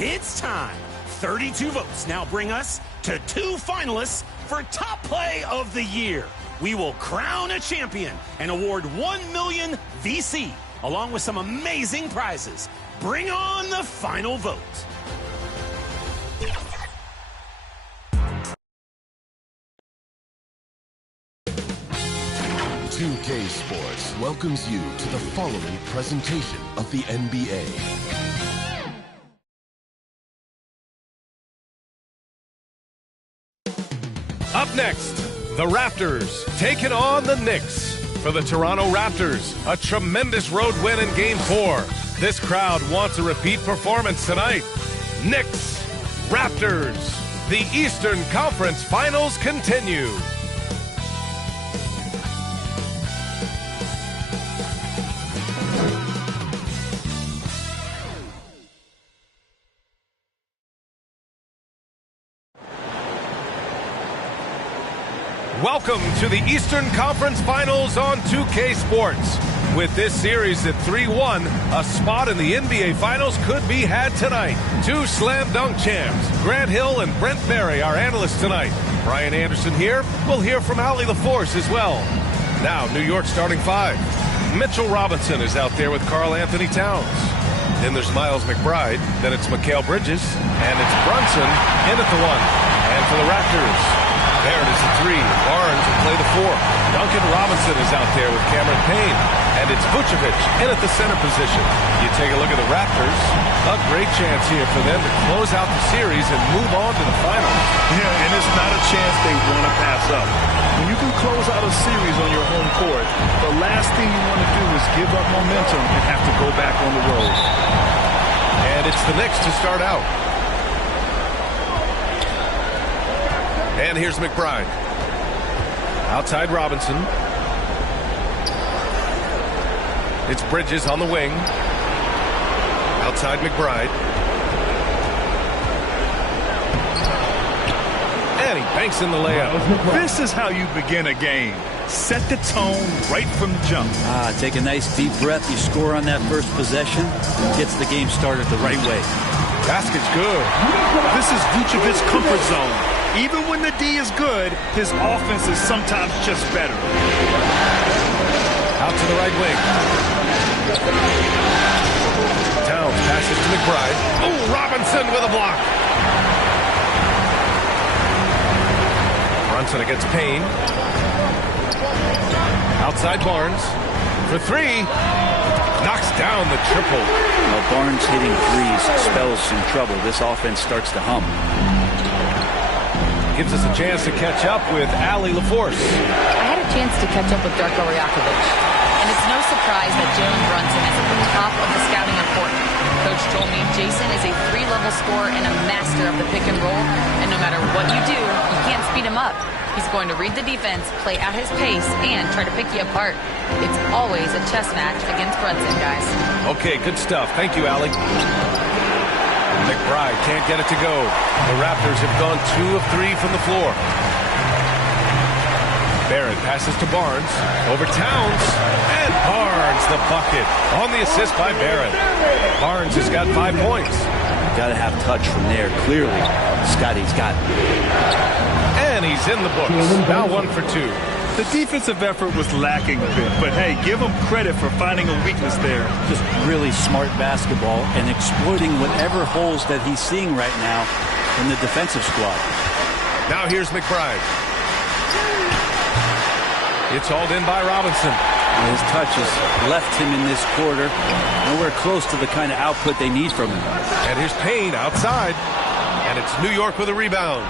It's time. 32 votes now bring us to 2 finalists for Top Play of the Year. We will crown a champion and award 1 million VC, along with some amazing prizes. Bring on the final vote. $2K Sports welcomes you to the following presentation of the NBA. Up next, the Raptors taking on the Knicks. For the Toronto Raptors, a tremendous road win in Game 4. This crowd wants a repeat performance tonight. Knicks, Raptors, the Eastern Conference Finals continue. Welcome to the Eastern Conference Finals on 2K Sports. With this series at 3-1, a spot in the NBA Finals could be had tonight. 2 slam dunk champs, Grant Hill and Brent Barry, our analysts tonight. Brian Anderson here. We'll hear from Allie LaForce as well. Now, New York starting 5. Mitchell Robinson is out there with Karl Anthony Towns. Then there's Miles McBride. Then it's Mikal Bridges. And it's Brunson in at the 1. And for the Raptors, Barrett is the 3. Barnes will play the 4. Duncan Robinson is out there with Cameron Payne. And it's Vucevic in at the center position. You take a look at the Raptors. A great chance here for them to close out the series and move on to the finals. Yeah, and it's not a chance they want to pass up. When you can close out a series on your home court, the last thing you want to do is give up momentum and have to go back on the road. And it's the Knicks to start out. And here's McBride. Outside Robinson. It's Bridges on the wing. Outside McBride. And he banks in the layup. This is how you begin a game. Set the tone right from the jump. Take a nice deep breath. You score on that first possession. Gets the game started the right way. Basket's good. This is Vucevic's comfort zone. Even when the D is good, his offense is sometimes just better. Out to the right wing. Towns passes to McBride. Oh, Robinson with a block. Brunson against Payne. Outside Barnes. For 3. Knocks down the triple. Well, Barnes hitting threes spells some trouble. This offense starts to hum. Gives us a chance to catch up with Allie LaForce. I had a chance to catch up with Darko Rajakovic, and it's no surprise that Jalen Brunson is at the top of the scouting report. Coach told me Jason is a 3-level scorer and a master of the pick and roll, and no matter what you do, you can't speed him up. He's going to read the defense, play at his pace, and try to pick you apart. It's always a chess match against Brunson, guys. Okay, good stuff. Thank you, Allie. McBride can't get it to go. The Raptors have gone 2 of 3 from the floor. Barrett passes to Barnes. Over Towns. And Barnes, the bucket. On the assist by Barrett. Barnes has got 5 points. Got to have touch from there. Clearly, Scotty's got it. And he's in the books. Now 1 for 2. The defensive effort was lacking a bit, but hey, give him credit for finding a weakness there. Just really smart basketball and exploiting whatever holes that he's seeing right now in the defensive squad. Now here's McBride. It's hauled in by Robinson. His touches left him in this quarter. Nowhere close to the kind of output they need from him. And here's Payne outside. And it's New York with a rebound.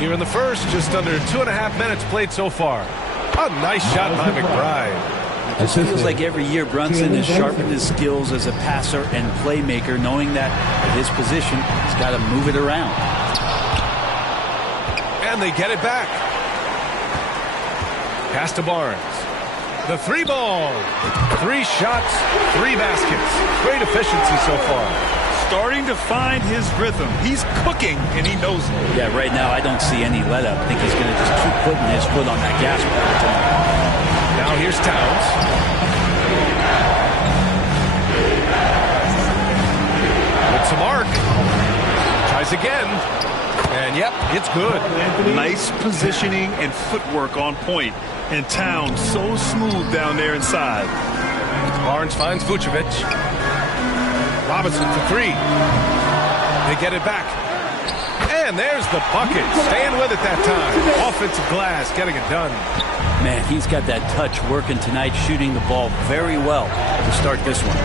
Here in the first, just under 2.5 minutes played so far. A nice shot by McBride. It just feels like every year Brunson has sharpened his skills as a passer and playmaker, knowing that at his position, he's got to move it around. And they get it back. Pass to Barnes. The 3 ball. 3 shots, 3 baskets. Great efficiency so far. Starting to find his rhythm. He's cooking, and he knows it. Yeah, right now I don't see any let-up. I think he's going to just keep putting his foot on that gas pedal. Now here's Towns. With some work. Tries again. And yep, it's good. Nice positioning and footwork on point. And Town so smooth down there inside. Barnes finds Vucevic. Robinson for three. They get it back. And there's the bucket. Staying with it that time. Offensive glass, getting it done. Man, he's got that touch working tonight, shooting the ball very well to start this one.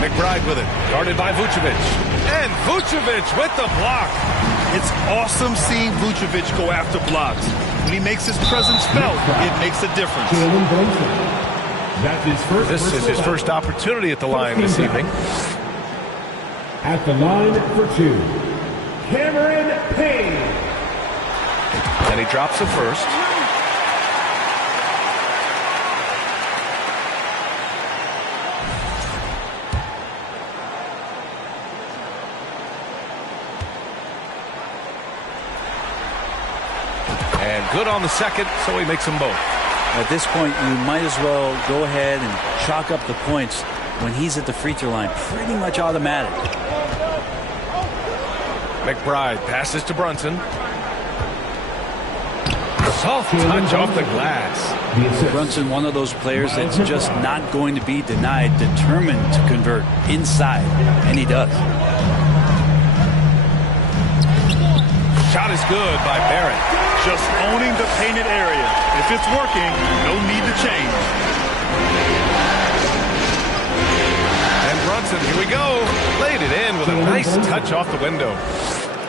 McBride with it. Guarded by Vucevic. And Vucevic with the block. It's awesome seeing Vucevic go after blocks. When he makes his presence felt, it makes a difference. This is his first opportunity at the line this evening. At the line for two, Cameron Payne. And he drops the first. And good on the second, so he makes them both. At this point, you might as well go ahead and chalk up the points when he's at the free throw line. Pretty much automatic. McBride passes to Brunson. Soft touch off the glass. Brunson, one of those players that's just not going to be denied, determined to convert inside, and he does. Shot is good by Barrett. Just owning the painted area. If it's working, no need to change. And Brunson, here we go. Laid it in with a nice touch off the window.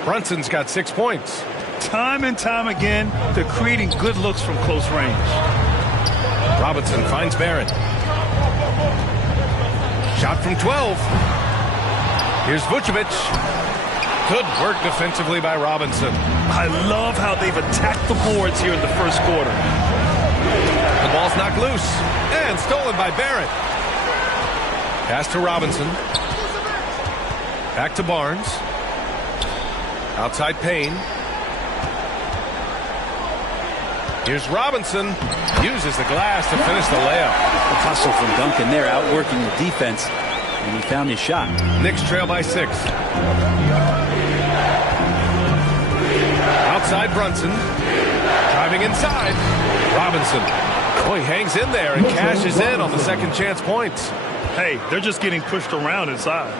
Brunson's got 6 points. Time and time again, they're creating good looks from close range. Robinson finds Barrett. Shot from 12. Here's Vucevic. Good work defensively by Robinson. I love how they've attacked the boards here in the first quarter. The ball's knocked loose and stolen by Barrett. Pass to Robinson. Back to Barnes. Outside Payne. Here's Robinson. Uses the glass to finish the layup. The hustle from Duncan there, outworking the defense, and he found his shot. Knicks trail by 6. Outside Brunson. Driving inside. Robinson. Oh, he hangs in there and cashes in on the second chance points. Hey, they're just getting pushed around inside.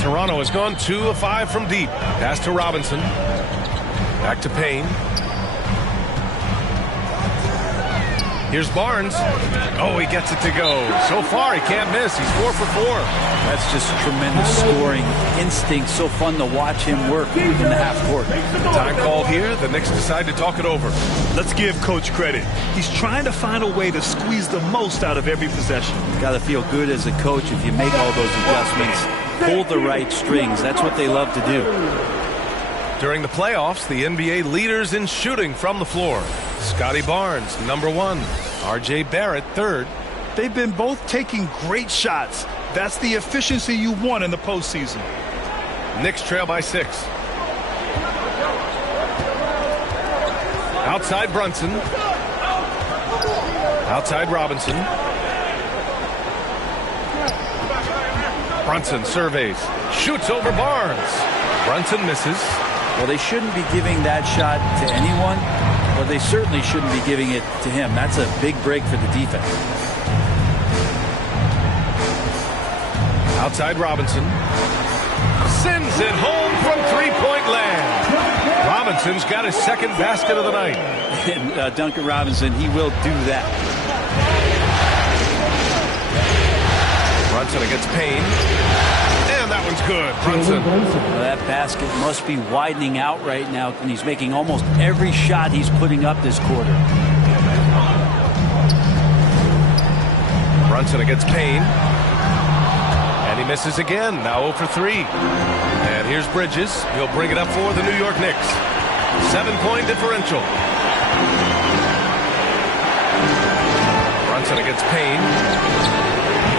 Toronto has gone 2 of 5 from deep. Pass to Robinson. Back to Payne. Here's Barnes. Oh, he gets it to go. So far, he can't miss. He's 4 for 4. That's just tremendous scoring instinct. So fun to watch him work in the half court. Time called here. The Knicks decide to talk it over. Let's give Coach credit. He's trying to find a way to squeeze the most out of every possession. Got to feel good as a coach if you make all those adjustments. Pull the right strings. That's what they love to do. During the playoffs, the NBA leaders in shooting from the floor. Scotty Barnes, number 1. R.J. Barrett, 3rd. They've been both taking great shots. That's the efficiency you want in the postseason. Knicks trail by 6. Outside Brunson. Outside Robinson. Brunson surveys. Shoots over Barnes. Brunson misses. Well, they shouldn't be giving that shot to anyone, but they certainly shouldn't be giving it to him. That's a big break for the defense. Outside Robinson. Sends it home from three-point land. Robinson's got his second basket of the night. And Duncan Robinson, he will do that. Brunson against Payne. And that one's good. Brunson. Well, that basket must be widening out right now, and he's making almost every shot he's putting up this quarter. Brunson against Payne. And he misses again. Now 0 for 3. And here's Bridges. He'll bring it up for the New York Knicks. 7-point differential. Brunson against Payne.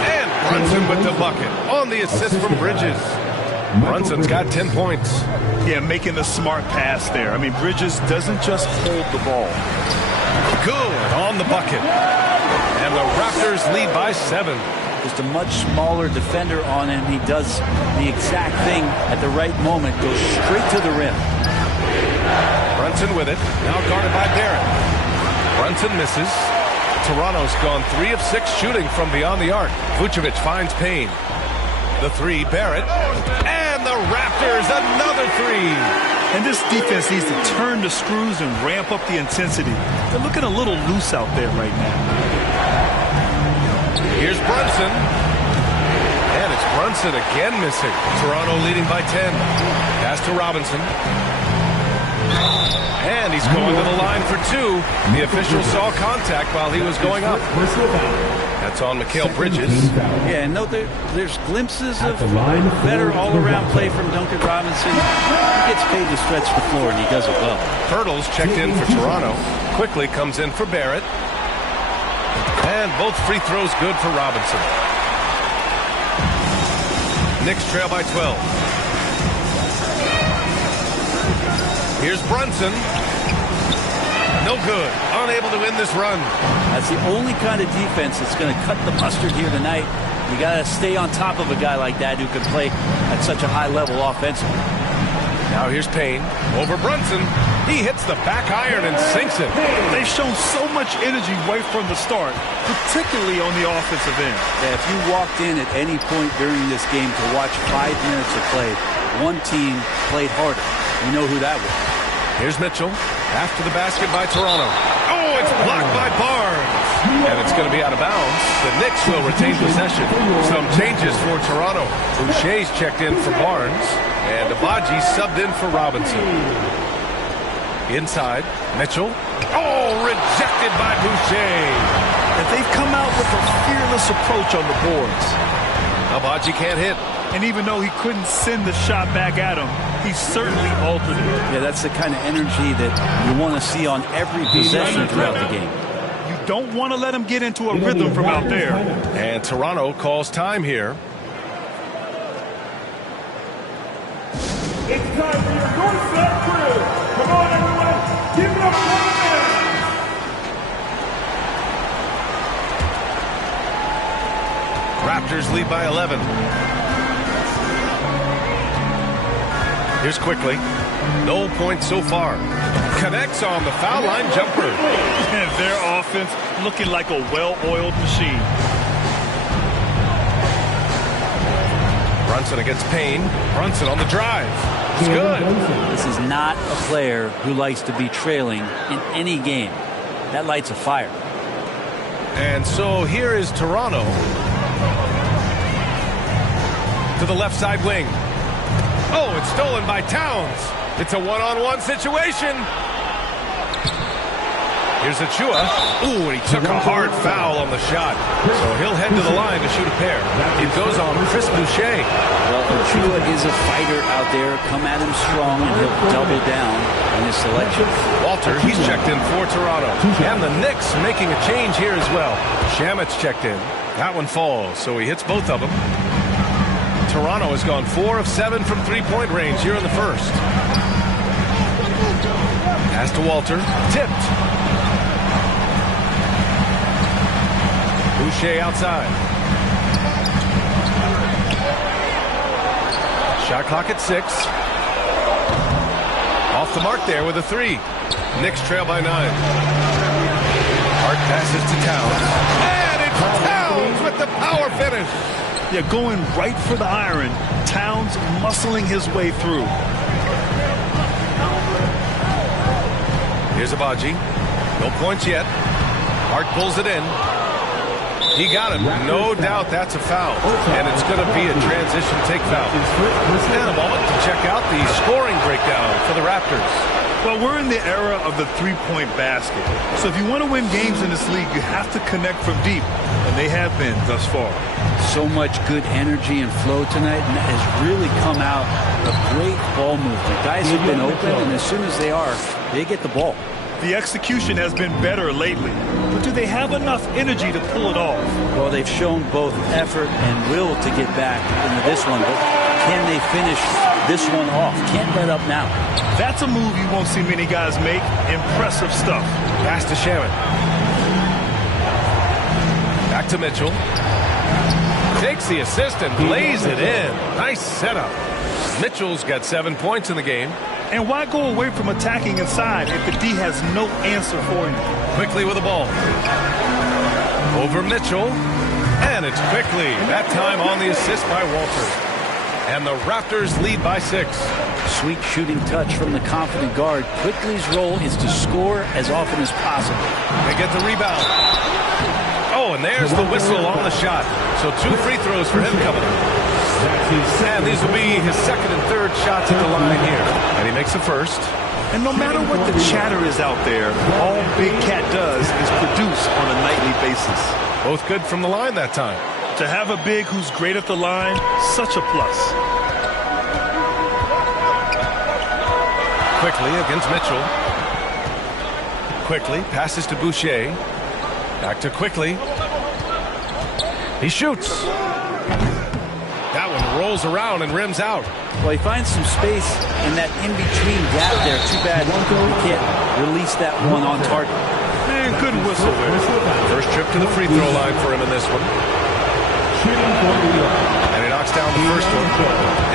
And Brunson with the bucket on the assist from Bridges. Brunson's got 10 points. Yeah, making the smart pass there. I mean, Bridges doesn't just hold the ball. Good on the bucket. And the Raptors lead by 7. just a much smaller defender on him. He does the exact thing at the right moment, goes straight to the rim. Brunson with it, now guarded by Barrett. Brunson misses. Toronto's gone 3 of 6 shooting from beyond the arc. Vucevic finds Payne. The three, Barrett. And the Raptors, another three. And this defense needs to turn the screws and ramp up the intensity. They're looking a little loose out there right now. Here's Brunson. And it's Brunson again missing. Toronto leading by 10. Pass to Robinson. And he's going to the line for 2. The official saw contact while he was going up. That's on Mikal Bridges. Yeah, and note there's glimpses of better all-around play from Duncan Robinson. He gets paid to stretch the floor, and he does it well. Hurdles checked in for Toronto. Quickly comes in for Barrett. And both free throws good for Robinson. Knicks trail by 12. Here's Brunson. No good. Unable to win this run. That's the only kind of defense that's going to cut the mustard here tonight. You got to stay on top of a guy like that who can play at such a high level offensively. Now here's Payne. Over Brunson. He hits the back iron and sinks it. They've shown so much energy right from the start, particularly on the offensive end. Yeah, if you walked in at any point during this game to watch 5 minutes of play, one team played harder. You know who that was. Here's Mitchell. After the basket by Toronto. Oh, it's blocked by Barnes. And it's going to be out of bounds. The Knicks will retain possession. Some changes for Toronto. Boucher's checked in for Barnes. And Abaji subbed in for Robinson. Inside, Mitchell. Oh, rejected by Boucher. And they've come out with a fearless approach on the boards. Abaji can't hit. And even though he couldn't send the shot back at him, he certainly altered it. Yeah, that's the kind of energy that you want to see on every possession throughout the game. You don't want to let him get into a rhythm from out there. And Toronto calls time here. It's time for your doorstep crew. Come on, everyone. Give it up for the Raptors lead by 11. Here's Quickly. No points so far. Connects on the foul line jumper. And their offense looking like a well-oiled machine. Brunson against Payne. Brunson on the drive. It's good. This is not a player who likes to be trailing in any game. That lights a fire. And so here is Toronto. To the left side wing. Oh, it's stolen by Towns. It's a one-on-one situation. Here's Achua. Ooh, and he took a hard foul on the shot. So he'll head to the line to shoot a pair. It goes on Chris Boucher. Well, Achua is a fighter out there. Come at him strong, and he'll double down on his selection. Walter, he's checked in for Toronto. And the Knicks making a change here as well. Shamit's checked in. That one falls, so he hits both of them. Toronto has gone 4 of 7 from three-point range here in the first. Pass to Walter. Tipped. Boucher outside. Shot clock at 6. Off the mark there with a 3. Knicks trail by 9. Hart passes to Towns. And it's Towns with the power finish. Yeah, going right for the iron. Towns muscling his way through. Here's Abaji. No points yet. Hart pulls it in. He got him. No doubt that's a foul. And it's going to be a transition take foul. And a moment to check out the scoring breakdown for the Raptors. Well, we're in the era of the three-point basket. So if you want to win games in this league, you have to connect from deep. And they have been thus far. So much good energy and flow tonight, and that has really come out of great ball movement. Guys have been open, and as soon as they are, they get the ball. The execution has been better lately. But do they have enough energy to pull it off? Well, they've shown both effort and will to get back into this one, but can they finish this one off? Can't let up now. That's a move you won't see many guys make. Impressive stuff. Pass to Shamit. Back to Mitchell. Takes the assist and lays it in. Nice setup. Mitchell's got 7 points in the game. And why go away from attacking inside if the D has no answer for you? Quickly with the ball. Over Mitchell. And it's Quickly. That time on the assist by Walter. And the Raptors lead by 6. Sweet shooting touch from the confident guard. Quickly's role is to score as often as possible. They get the rebound. Oh, and there's the whistle on the shot. So 2 free throws for him coming up. And these will be his second and third shots at the line here. And he makes the first. And no matter what the chatter is out there, all Big Cat does is produce on a nightly basis. Both good from the line that time. To have a big who's great at the line, such a plus. Quickly against Mitchell. Quickly passes to Boucher. Back to Quickly. He shoots. That one rolls around and rims out. Well, he finds some space in that in-between gap there. Too bad he can't release that one on target. And good whistle there. First trip to the free throw line for him in this one. And he knocks down the first one.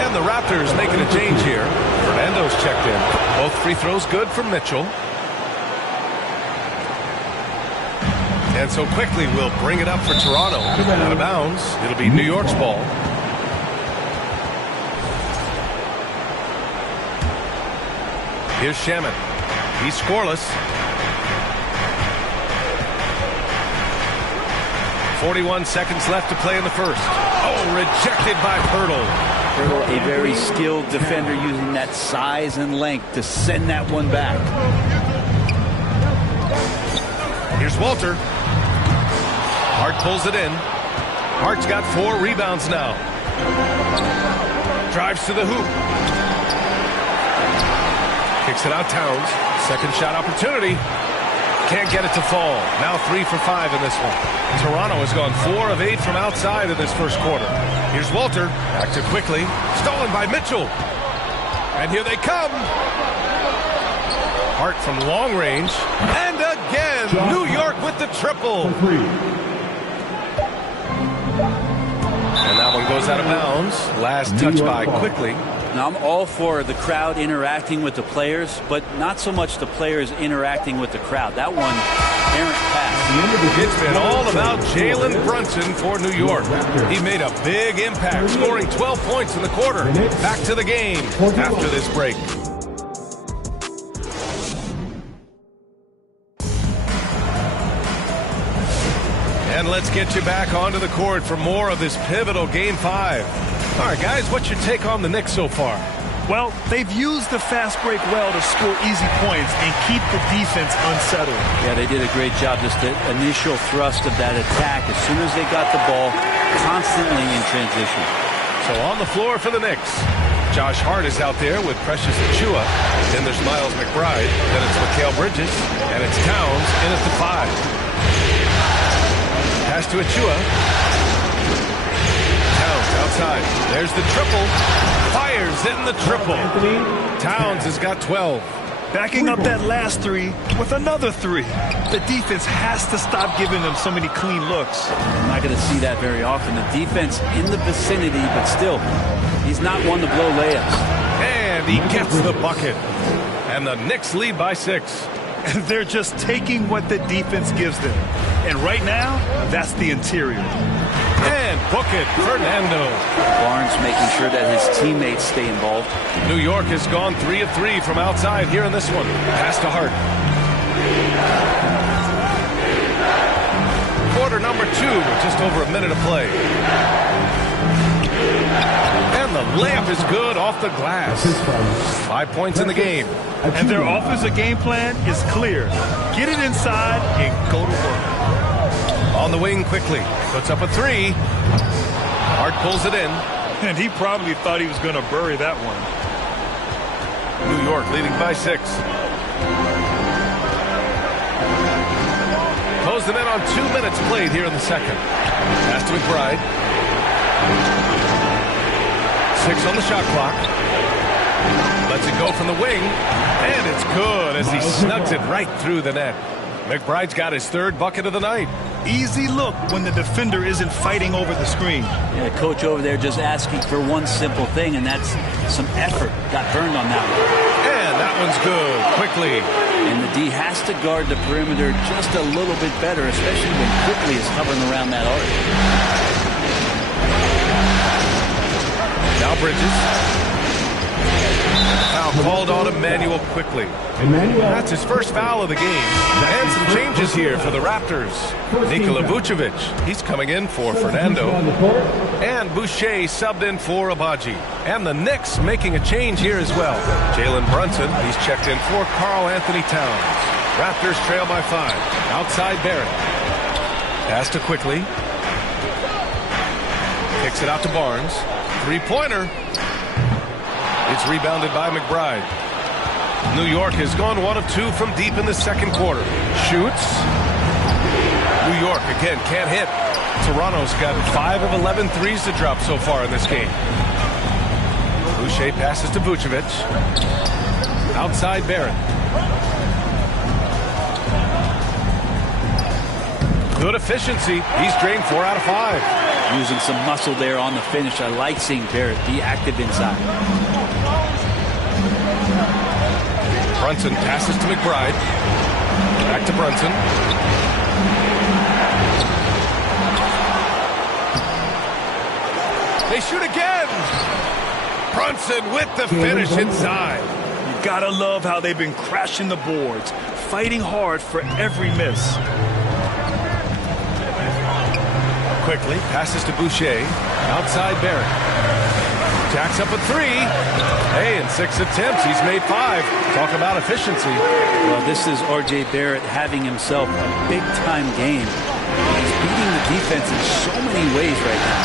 And the Raptors making a change here. Fernando's checked in. Both free throws good from Mitchell. And so Quickly will bring it up for Toronto. Out of bounds. It'll be New York's ball. Here's Shaman. He's scoreless. 41 seconds left to play in the first. Oh, rejected by Pirtle. Pirtle, a very skilled defender, using that size and length to send that one back. Here's Walter. Hart pulls it in. Hart's got 4 rebounds now. Drives to the hoop. Kicks it out Towns. Second shot opportunity. Can't get it to fall. Now 3 for 5 in this one. Toronto has gone 4 of 8 from outside in this first quarter. Here's Walter. Back to Quickly. Stolen by Mitchell. And here they come. Hart from long range. And again, New York with the triple. And that one goes out of bounds. Last touch by Quickly. Now, I'm all for the crowd interacting with the players, but not so much the players interacting with the crowd. That one, errant pass. It's been all about Jalen Brunson for New York. He made a big impact, scoring 12 points in the quarter. Back to the game after this break. And let's get you back onto the court for more of this pivotal Game 5. All right, guys, what's your take on the Knicks so far? Well, they've used the fast break well to score easy points and keep the defense unsettled. Yeah, they did a great job. Just the initial thrust of that attack, as soon as they got the ball, constantly in transition. So on the floor for the Knicks, Josh Hart is out there with Precious Achiuwa. Then there's Miles McBride. Then it's Mikal Bridges. And it's Towns in at the 5. Pass to Achiuwa. Outside. There's the triple. Fires in the triple. Towns has got 12. Backing up that last 3 with another 3. The defense has to stop giving them so many clean looks. I'm not going to see that very often. The defense in the vicinity, but still, he's not one to blow layups. And he gets the bucket. And the Knicks lead by 6. And they're just taking what the defense gives them. And right now, that's the interior. And book it, Fernando. Barnes making sure that his teammates stay involved. New York has gone 3 of 3 from outside here in this one. Pass to Hart. Quarter number 2 with just over a minute of play. And the layup is good off the glass. 5 points in the game. And their offensive game plan is clear. Get it inside and go to work. On the wing Quickly. Puts up a 3. Hart pulls it in. And he probably thought he was going to bury that one. New York leading by 6. Close them in on 2 minutes played here in the second. Pass to McBride. 6 on the shot clock. Lets it go from the wing. And it's good as he snugs it right through the net. McBride's got his 3rd bucket of the night. easy look when the defender isn't fighting over the screen. Yeah, coach over there just asking for one simple thing, and that's some effort. Got burned on that one. And that one's good, quickly. And the D has to guard the perimeter just a little bit better, especially when Quickly is hovering around that arc. Now Bridges. Foul called on Emmanuel Quickly. That's his first foul of the game. And some changes here for the Raptors. Nikola Vucevic, he's coming in for Fernando. And Boucher subbed in for Abaji. And the Knicks making a change here as well. Jalen Brunson, he's checked in for Karl Anthony Towns. Raptors trail by 5. Outside Barrett. Pass to Quickly. Kicks it out to Barnes. Three-pointer. It's rebounded by McBride. New York has gone 1 of 2 from deep in the second quarter. Shoots. New York, again, can't hit. Toronto's got 5 of 11 threes to drop so far in this game. Boucher passes to Vucevic. Outside Barrett. Good efficiency. He's drained 4 out of 5. Using some muscle there on the finish. I like seeing Barrett be active inside. Brunson passes to McBride. Back to Brunson. They shoot again. Brunson with the finish inside. You gotta love how they've been crashing the boards, fighting hard for every miss. Quickly passes to Boucher. Outside Barrett. Jacks up a 3. Hey, in 6 attempts, he's made 5. Talk about efficiency. Well, this is R.J. Barrett having himself a big-time game. He's beating the defense in so many ways right now.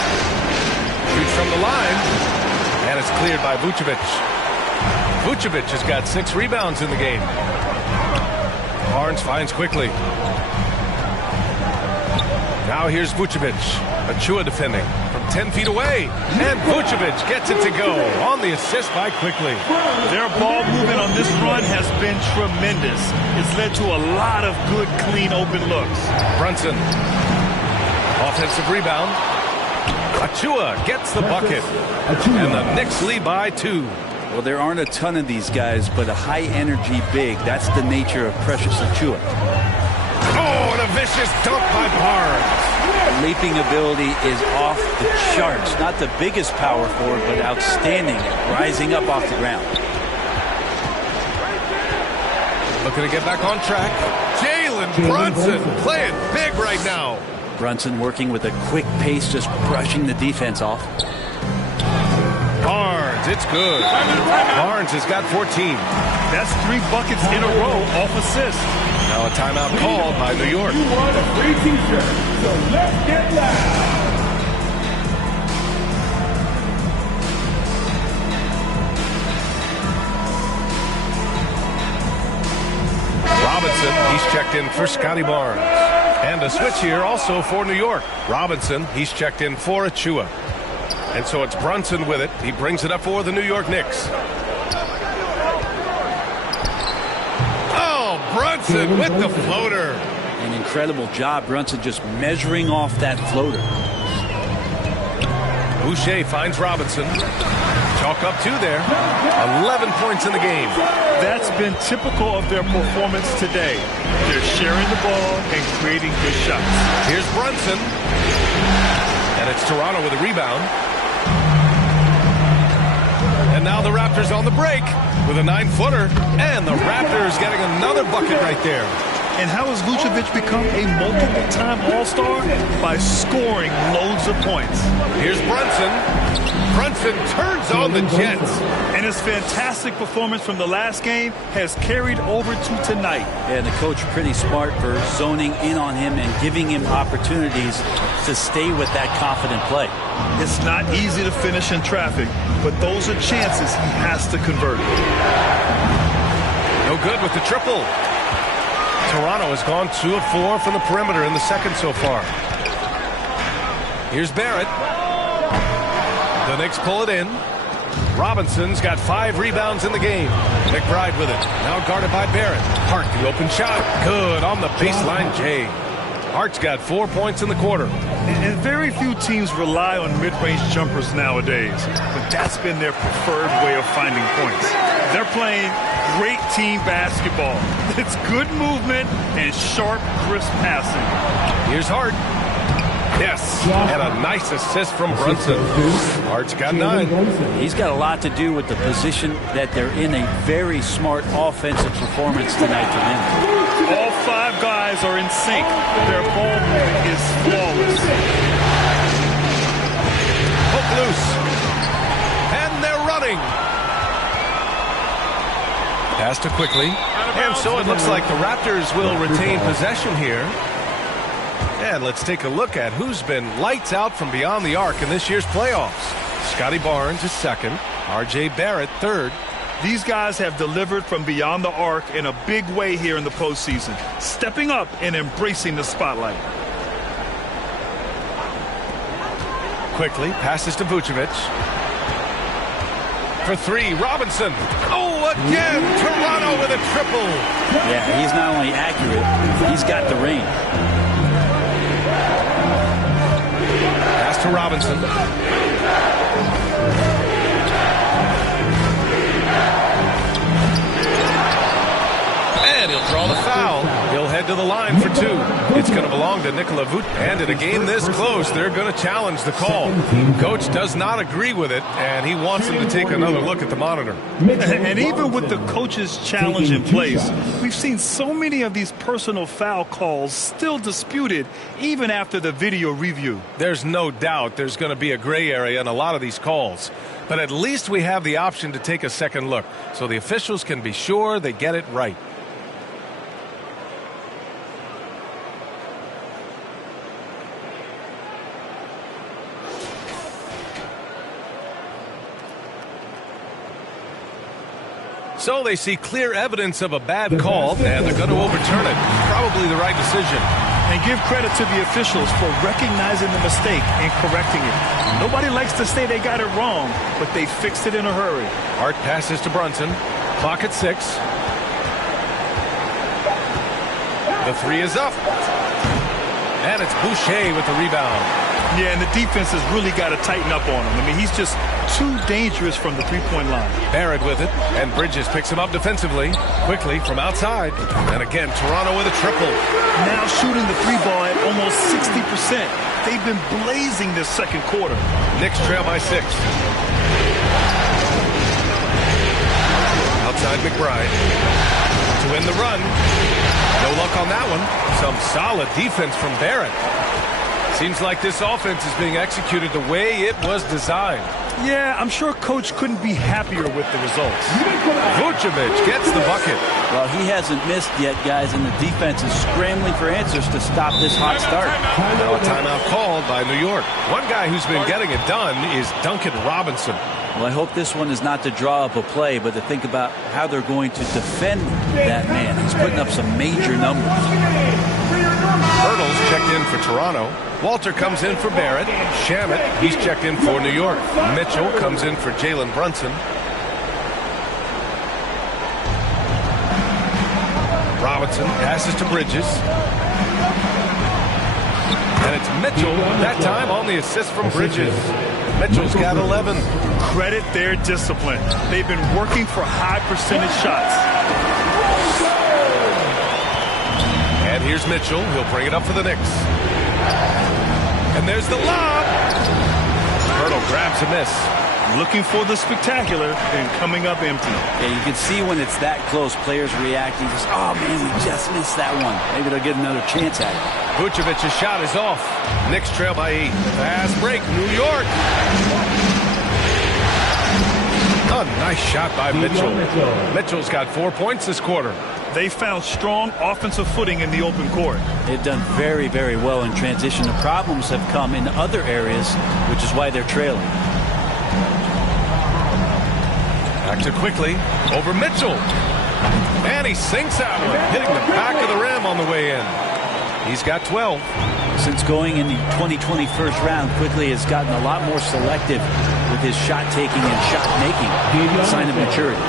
Shoots from the line. And it's cleared by Vucevic. Vucevic has got 6 rebounds in the game. Barnes finds Quickly. Now here's Vucevic. Achua defending from 10 feet away. And Vucevic gets it to go on the assist by Quickly. Their ball movement on this run has been tremendous. It's led to a lot of good, clean, open looks. Brunson. Offensive rebound. Achua gets the bucket. And the Knicks lead by 2. Well, there aren't a ton of these guys, but a high-energy big. That's the nature of Precious Achua. Oh, and a vicious dunk by Barnes. Leaping ability is off the charts. Not the biggest power forward, but outstanding at rising up off the ground. Looking to get back on track. Jalen Brunson playing big right now. Brunson working with a quick pace, just brushing the defense off. Barnes, it's good. Barnes has got 14. That's 3 buckets in a row off assist. Now a timeout called by New York. You won a free t-shirt, so let's get loud. Robinson, he's checked in for Scotty Barnes. And a switch here also for New York. Robinson, he's checked in for Achua. And so it's Brunson with it. He brings it up for the New York Knicks. Oh, Brunson with the floater. An incredible job, Brunson just measuring off that floater. Boucher finds Robinson. Chalk up 2 there. 11 points in the game. That's been typical of their performance today. They're sharing the ball and creating good shots. Here's Brunson. And it's Toronto with a rebound. And now the Raptors on the break with a 9-footer. And the Raptors getting another bucket right there. And how has Vucevic become a multiple-time All-Star? By scoring loads of points. Here's Brunson. Brunson turns on the Jets. And his fantastic performance from the last game has carried over to tonight. Yeah, and the coach pretty smart for zoning in on him and giving him opportunities to stay with that confident play. It's not easy to finish in traffic, but those are chances he has to convert. No good with the triple. Toronto has gone 2 of 4 from the perimeter in the second so far. Here's Barrett. The Knicks pull it in. Robinson's got 5 rebounds in the game. McBride with it. Now guarded by Barrett. Hart, the open shot. Good on the baseline, Jay. Hart's got 4 points in the quarter. And very few teams rely on mid-range jumpers nowadays, but that's been their preferred way of finding points. They're playing great team basketball. It's good movement and sharp, crisp passing. Here's Hart. Yes, and a nice assist from Brunson. Hart's got 9. He's got a lot to do with the position that they're in. A very smart offensive performance tonight for them. All 5 guys are in sync. Their ball movement is flawless. Hook loose. And they're running. Pass to quickly. And so it looks like the Raptors will retain possession here. And let's take a look at who's been lights out from beyond the arc in this year's playoffs. Scotty Barnes is second. R.J. Barrett third. These guys have delivered from beyond the arc in a big way here in the postseason, stepping up and embracing the spotlight. Quickly passes to Vucevic. For 3, Robinson. Oh, again, Toronto with a triple. Yeah, he's not only accurate, he's got the range. Pass to Robinson. And he'll draw the foul. He'll head to the line for 2. It's going to belong to Nikola Vucevic. And in a game this close, they're going to challenge the call. Coach does not agree with it, and he wants him to take another look at the monitor. And even with the coach's challenge in place, we've seen so many of these personal foul calls still disputed even after the video review. There's no doubt there's going to be a gray area in a lot of these calls. But at least we have the option to take a second look, so the officials can be sure they get it right. So they see clear evidence of a bad call, and they're going to overturn it. Probably the right decision. And give credit to the officials for recognizing the mistake and correcting it. Nobody likes to say they got it wrong, but they fixed it in a hurry. Hart passes to Brunson. Clock at 6. The 3 is up. And it's Boucher with the rebound. Yeah, and the defense has really got to tighten up on him. I mean, he's just too dangerous from the three-point line. Barrett with it, and Bridges picks him up defensively. Quickly from outside. And again, Toronto with a triple. Now shooting the 3-ball at almost 60%. They've been blazing this second quarter. Knicks trail by 6. Outside McBride. To win the run. No luck on that one. Some solid defense from Barrett. Seems like this offense is being executed the way it was designed. Yeah, I'm sure Coach couldn't be happier with the results. Vucevic gets the bucket. Well, he hasn't missed yet, guys, and the defense is scrambling for answers to stop this hot start. Now a timeout called by New York. One guy who's been getting it done is Duncan Robinson. Well, I hope this one is not to draw up a play, but to think about how they're going to defend that man. He's putting up some major numbers. Hurdles checked in for Toronto. Walter comes in for Barrett. Shamet, he's checked in for New York. Mitchell comes in for Jalen Brunson. Robinson passes to Bridges. And it's Mitchell, that time on the assist from Bridges. Mitchell's got 11. Credit their discipline. They've been working for high percentage shots. And here's Mitchell. He'll bring it up for the Knicks. And there's the lob. Hurdle grabs a miss. Looking for the spectacular and coming up empty. Yeah, you can see when it's that close, players reacting. Just, oh, man, we just missed that one. Maybe they'll get another chance at it. Vucevic's shot is off. Knicks trail by 8. Fast break, New York. A nice shot by Mitchell. Mitchell's got 4 points this quarter. They found strong offensive footing in the open court. They've done very, very well in transition. The problems have come in other areas, which is why they're trailing. Back to quickly. Over Mitchell. And he sinks that one, hitting the back of the rim on the way in. He's got 12. Since going in the 2020 first round, Quickly has gotten a lot more selective with his shot taking and shot making. A sign of maturity.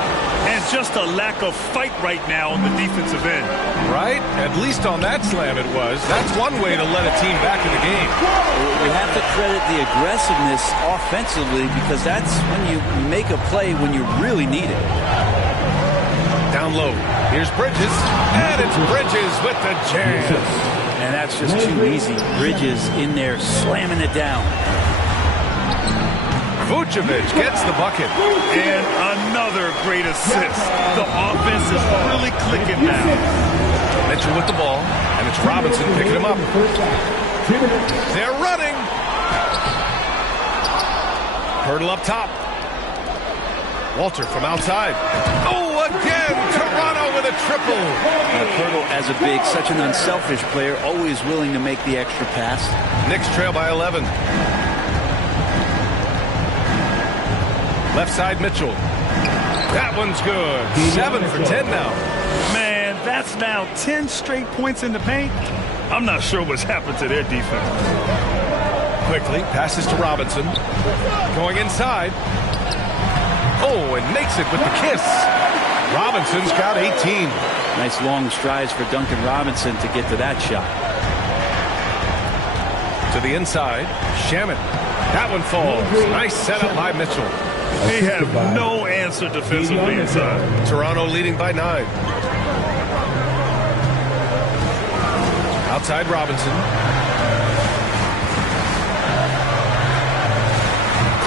And just a lack of fight right now on the defensive end. Right? At least on that slam it was. That's one way to let a team back in the game. You have to credit the aggressiveness offensively because that's when you make a play when you really need it. Down low. Here's Bridges. And it's Bridges with the jam. And that's just too easy. Bridges in there slamming it down. Vucevic gets the bucket. And another great assist. The offense is really clicking now. Mitchell with the ball, and it's Robinson picking him up. They're running. Hurdle up top. Walter from outside. Oh, again, Toronto with a triple. Hurdle as a big, such an unselfish player, always willing to make the extra pass. Knicks trail by 11. Left side, Mitchell. That one's good. 7 for 10 now. Man, that's now 10 straight points in the paint. I'm not sure what's happened to their defense. Quickly, passes to Robinson. Going inside. Oh, and makes it with the kiss. Robinson's got 18. Nice long strides for Duncan Robinson to get to that shot. To the inside, Shaman. That one falls. Nice setup by Mitchell. They have no answer defensively inside. Toronto leading by 9. Outside Robinson.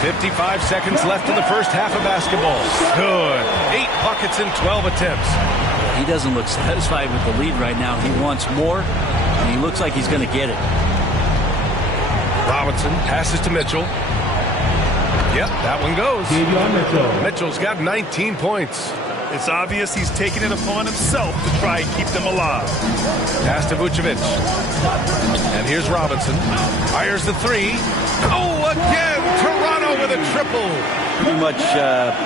55 seconds left in the first half of basketball. Good. 8 buckets in 12 attempts. He doesn't look satisfied with the lead right now. He wants more, and he looks like he's going to get it. Robinson passes to Mitchell. Yep, that one goes. Mitchell's got 19 points. It's obvious he's taking it upon himself to try and keep them alive. Pass to Vucevic. And here's Robinson. Fires the 3. Oh, again! Toronto with a triple. Pretty much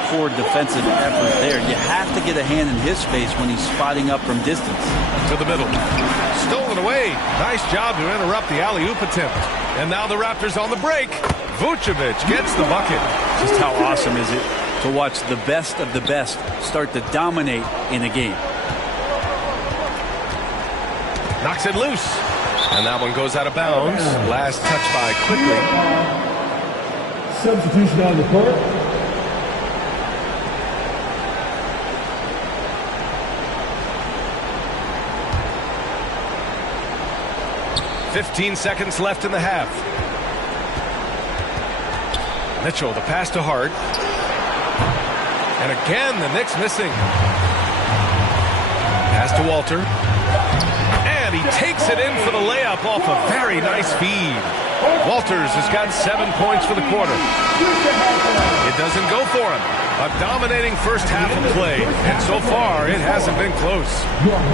poor defensive effort there. You have to get a hand in his face when he's spotting up from distance. To the middle. Stolen away. Nice job to interrupt the alley-oop attempt. And now the Raptors on the break. Vucevic gets the bucket. Just how awesome is it to watch the best of the best start to dominate in a game. Knocks it loose. And that one goes out of bounds. Last touch by Quickly. Substitution on the court. .15 seconds left in the half. Mitchell, the pass to Hart. And again, the Knicks missing. Pass to Walter. And he takes it in for the layup off a very nice feed. Walters has got 7 points for the quarter. It doesn't go for him. A dominating first half of play. And so far, it hasn't been close.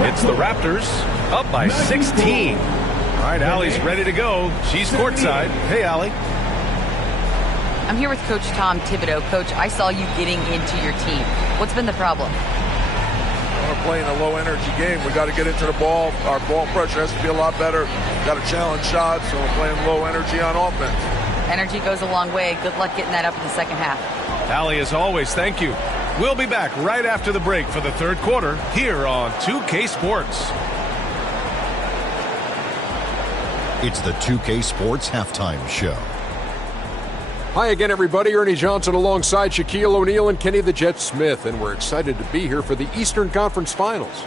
It's the Raptors up by 16. All right, Allie's ready to go. She's courtside. Hey, Allie. I'm here with Coach Tom Thibodeau. Coach, I saw you getting into your team. What's been the problem? We're playing a low-energy game. We got to get into the ball. Our ball pressure has to be a lot better. Got to challenge shots, so we're playing low energy on offense. Energy goes a long way. Good luck getting that up in the second half. Allie, as always, thank you. We'll be back right after the break for the third quarter here on 2K Sports. It's the 2K Sports Halftime Show. Hi again, everybody. Ernie Johnson alongside Shaquille O'Neal and Kenny the Jet Smith, and we're excited to be here for the Eastern Conference Finals.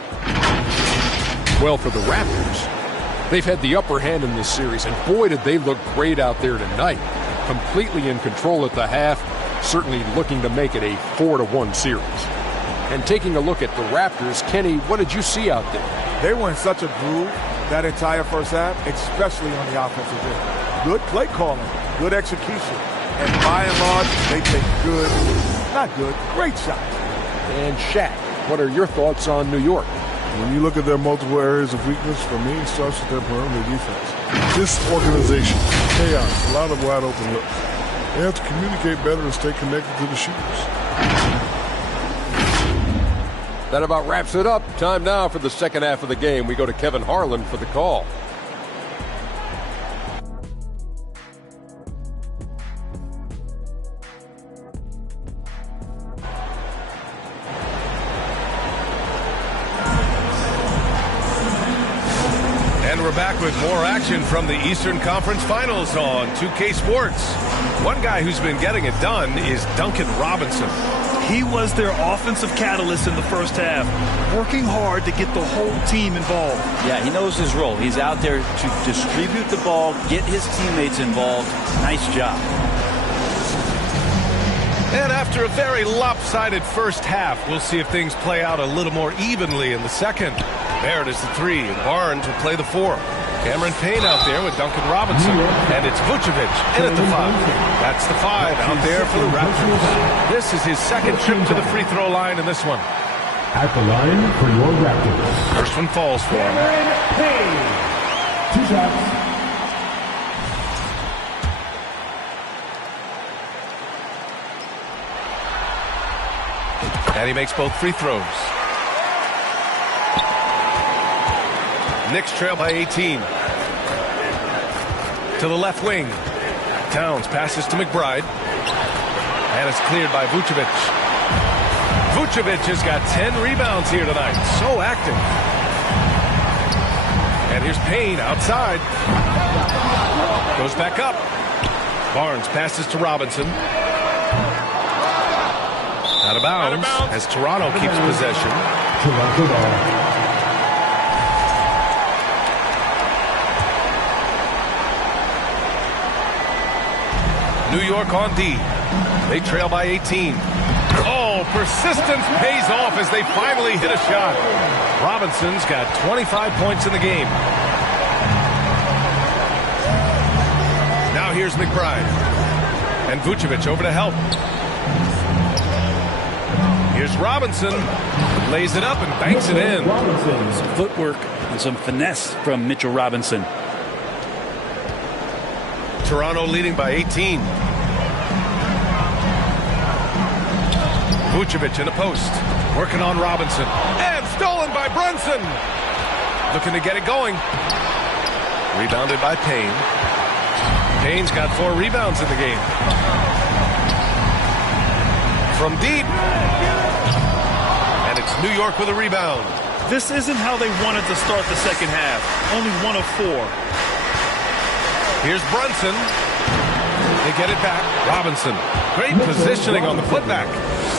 Well, for the Raptors, they've had the upper hand in this series, and boy, did they look great out there tonight. Completely in control at the half, certainly looking to make it a 4-1 series. And taking a look at the Raptors, Kenny, what did you see out there? They were in such a groove that entire first half, especially on the offensive end. Good play calling, good execution. And by and large, they take great shots. And Shaq, what are your thoughts on New York? When you look at their multiple areas of weakness, for me, it starts with their perimeter defense. Disorganization, chaos, a lot of wide open looks. They have to communicate better and stay connected to the shooters. That about wraps it up. Time now for the second half of the game. We go to Kevin Harlan for the call. And we're back with more action from the Eastern Conference Finals on 2K Sports. One guy who's been getting it done is Duncan Robinson. He was their offensive catalyst in the first half, working hard to get the whole team involved. Yeah, he knows his role. He's out there to distribute the ball, get his teammates involved. Nice job. And after a very lopsided first half, we'll see if things play out a little more evenly in the second. Barrett is the 3, and Barnes will play the 4. Cameron Payne out there with Duncan Robinson, and it's Vucevic in at the 5. That's the 5 out there for the Raptors. This is his second trip to the free throw line in this one. At the line for your Raptors. First one falls for him. Cameron Payne. 2 shots. And he makes both free throws. Knicks trail by 18. To the left wing. Towns passes to McBride. And it's cleared by Vucevic. Vucevic has got 10 rebounds here tonight. So active. And here's Payne outside. Goes back up. Barnes passes to Robinson. Out of bounds as Toronto keeps possession. Toronto ball. New York on D. They trail by 18. Oh, persistence pays off as they finally hit a shot. Robinson's got 25 points in the game. Now here's McBride. And Vucevic over to help. Here's Robinson. Lays it up and banks it in. Some footwork and some finesse from Mitchell Robinson. Toronto leading by 18. Vucevic in the post. Working on Robinson. And stolen by Brunson. Looking to get it going. Rebounded by Payne. Payne's got 4 rebounds in the game. From deep. And it's New York with a rebound. This isn't how they wanted to start the second half. Only 1 of 4. Here's Brunson. They get it back. Robinson. Great positioning on the putback.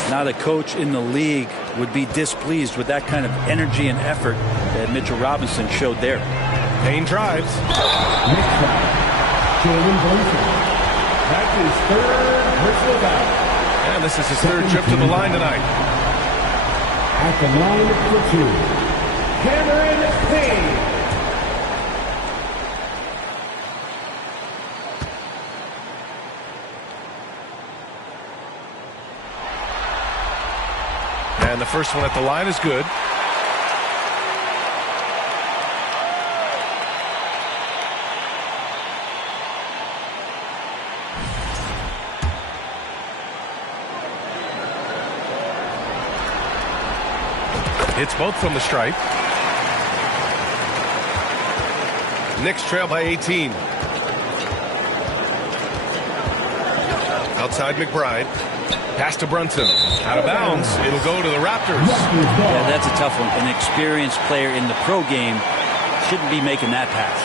Not a coach in the league would be displeased with that kind of energy and effort that Mitchell Robinson showed there. Payne drives. Next shot. Jalen Brunson. That's his 3rd personal foul. And this is his 3rd trip to the line tonight. At the line for 2. Cameron Payne. And the first one at the line is good. Hits both from the stripe. Knicks trail by 18. Outside McBride. Pass to Brunson. Out of bounds. It'll go to the Raptors. Yeah, that's a tough one. An experienced player in the pro game shouldn't be making that pass.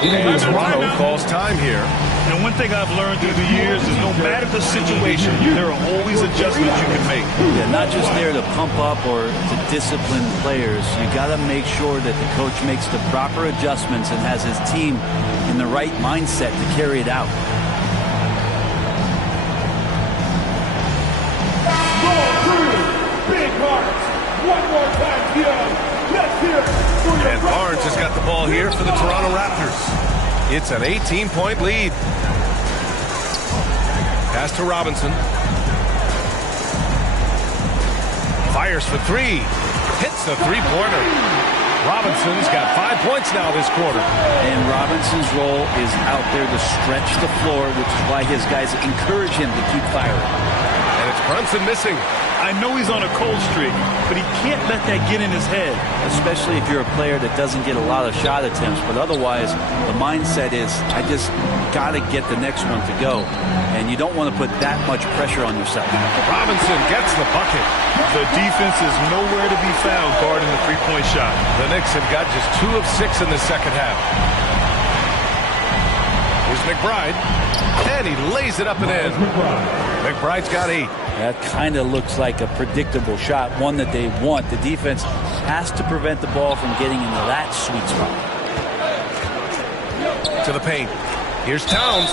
And Toronto calls time here. And one thing I've learned through the years is no matter the situation, there are always adjustments you can make. Yeah, not just there to pump up or to discipline players. You got to make sure that the coach makes the proper adjustments and has his team in the right mindset to carry it out. Big hearts. One more time, Young. Let's hear it for your And Barnes has got the ball here for the Toronto Raptors. It's an 18-point lead. Pass to Robinson. Fires for 3. Hits the 3-pointer. Robinson's got 5 points now this quarter. And Robinson's role is out there to stretch the floor, which is why his guys encourage him to keep firing. And it's Brunson missing. I know he's on a cold streak, but he can't let that get in his head. Especially if you're a player that doesn't get a lot of shot attempts. But otherwise, the mindset is, I just got to get the next one to go. And you don't want to put that much pressure on yourself. Robinson gets the bucket. The defense is nowhere to be found guarding the three-point shot. The Knicks have got just 2 of 6 in the second half. Here's McBride, and he lays it up and in. McBride's got 8. That kind of looks like a predictable shot, one that they want. The defense has to prevent the ball from getting into that sweet spot. To the paint. Here's Towns.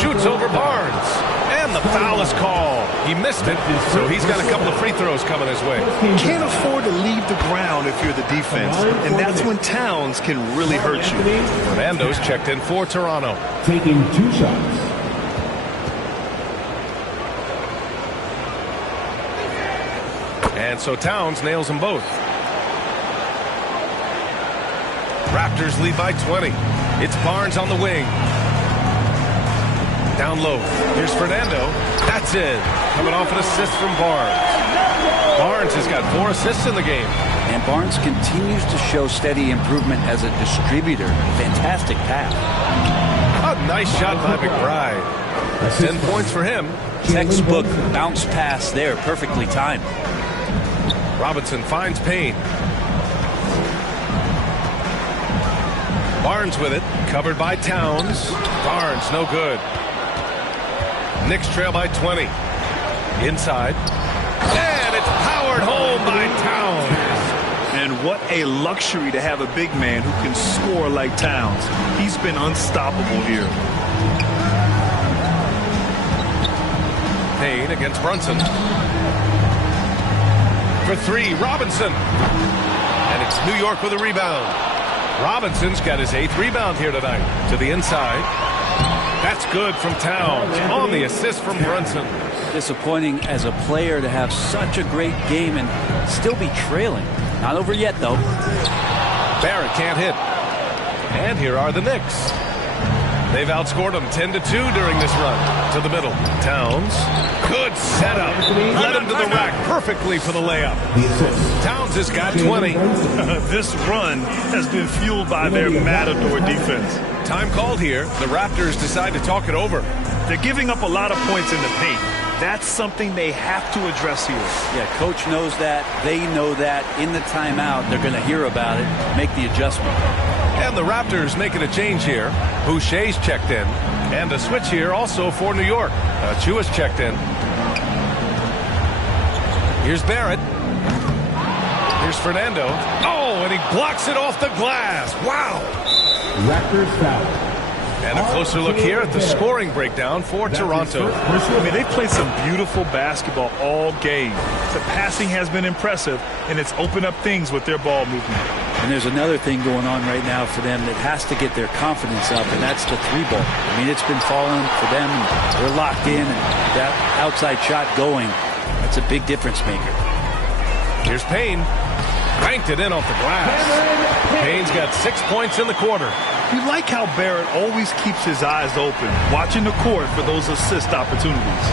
Shoots over Barnes. And the foul is called. He missed it, so he's got a couple of free throws coming his way. Can't afford to leave the ground if you're the defense, and that's when Towns can really hurt you. Fernando's checked in for Toronto. Taking 2 shots. And so Towns nails them both. Raptors lead by 20. It's Barnes on the wing. Down low. Here's Fernando. That's it. Coming off an assist from Barnes. Barnes has got 4 assists in the game. And Barnes continues to show steady improvement as a distributor. Fantastic pass. A nice shot by McBride. 10 points for him. Textbook bounce pass there. Perfectly timed. Robinson finds Payne. Barnes with it. Covered by Towns. Barnes no good. Knicks trail by 20. Inside. And it's powered home by Towns. And what a luxury to have a big man who can score like Towns. He's been unstoppable here. Payne against Brunson. For 3, Robinson. And it's New York with a rebound. Robinson's got his 8th rebound here tonight. To the inside. That's good from Towns on the assist from Brunson. Disappointing as a player to have such a great game and still be trailing. Not over yet, though. Barrett can't hit. And here are the Knicks. They've outscored them 10-2 during this run. To the middle. Towns. Good setup. Led him to the rack perfectly for the layup. Towns has got 20. This run has been fueled by their matador defense. Time called here. The Raptors decide to talk it over. They're giving up a lot of points in the paint. That's something they have to address here. Yeah, coach knows that. They know that. In the timeout, they're going to hear about it, make the adjustment. And the Raptors making a change here. Boucher's checked in. And a switch here also for New York. Chua's checked in. Here's Barrett. Here's Fernando. Oh, and he blocks it off the glass. Wow. Raptors foul. And a closer look here at the scoring breakdown for Toronto. I mean, they've played some beautiful basketball all game. The passing has been impressive, and it's opened up things with their ball movement. And there's another thing going on right now for them that has to get their confidence up, and that's the 3-ball. I mean, it's been falling for them. They're locked in, and that outside shot going, that's a big difference maker. Here's Payne. Banked it in off the glass. Payne's got 6 points in the quarter. You like how Barrett always keeps his eyes open, watching the court for those assist opportunities.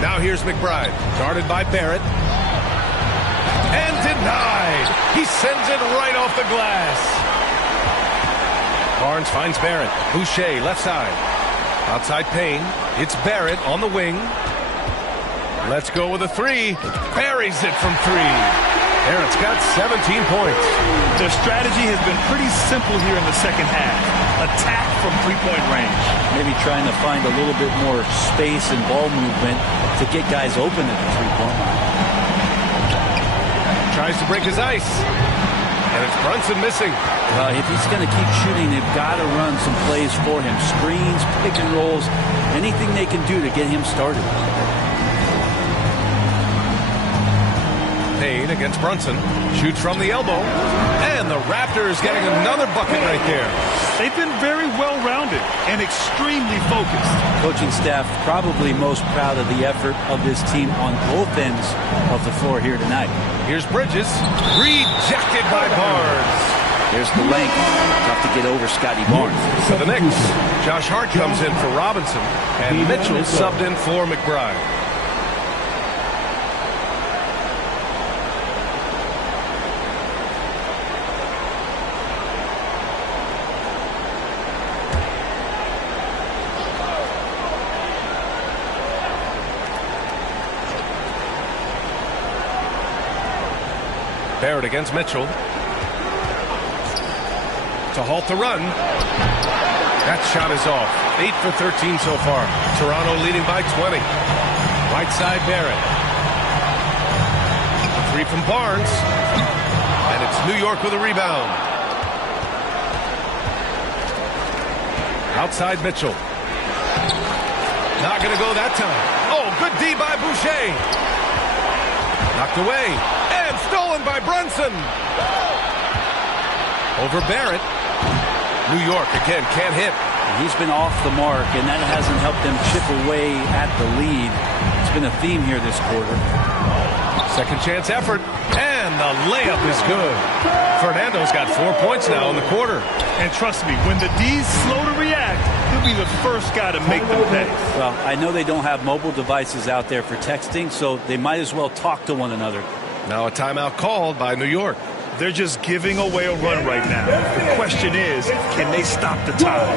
Now here's McBride, guarded by Barrett. And denied. He sends it right off the glass. Barnes finds Barrett. Boucher, left side. Outside Payne. It's Barrett on the wing. Let's go with a 3. Buries it from 3. Barrett's got 17 points. Their strategy has been pretty simple here in the second half. Attack from 3-point range. Maybe trying to find a little bit more space and ball movement to get guys open at the 3-point line. Tries to break his ice. And it's Brunson missing. If he's going to keep shooting, they've got to run some plays for him. Screens, pick and rolls, anything they can do to get him started. Payne against Brunson. Shoots from the elbow. And the Raptors getting another bucket right there. They've been very well-rounded and extremely focused. Coaching staff probably most proud of the effort of this team on both ends of the floor here tonight. Here's Bridges. Rejected by Barnes. There's the length. Tough to get over Scotty Barnes. For the Knicks, Josh Hart comes in for Robinson. And Mitchell subbed in for McBride. Barrett against Mitchell. To halt the run. That shot is off. 8 for 13 so far. Toronto leading by 20. Right side, Barrett. A three from Barnes. And it's New York with a rebound. Outside Mitchell. Not going to go that time. Oh, good D by Boucher. Knocked away. And stolen by Brunson. Over Barrett. New York again can't hit. He's been off the mark, and that hasn't helped them chip away at the lead. It's been a theme here this quarter. Second chance effort, and the layup is good. Fernando's got 4 points now in the quarter. And trust me, when the D's slow to react, he'll be the first guy to make them pay. Well, I know they don't have mobile devices out there for texting, so they might as well talk to one another. Now a timeout called by New York. They're just giving away a run right now. The question is, can they stop the time?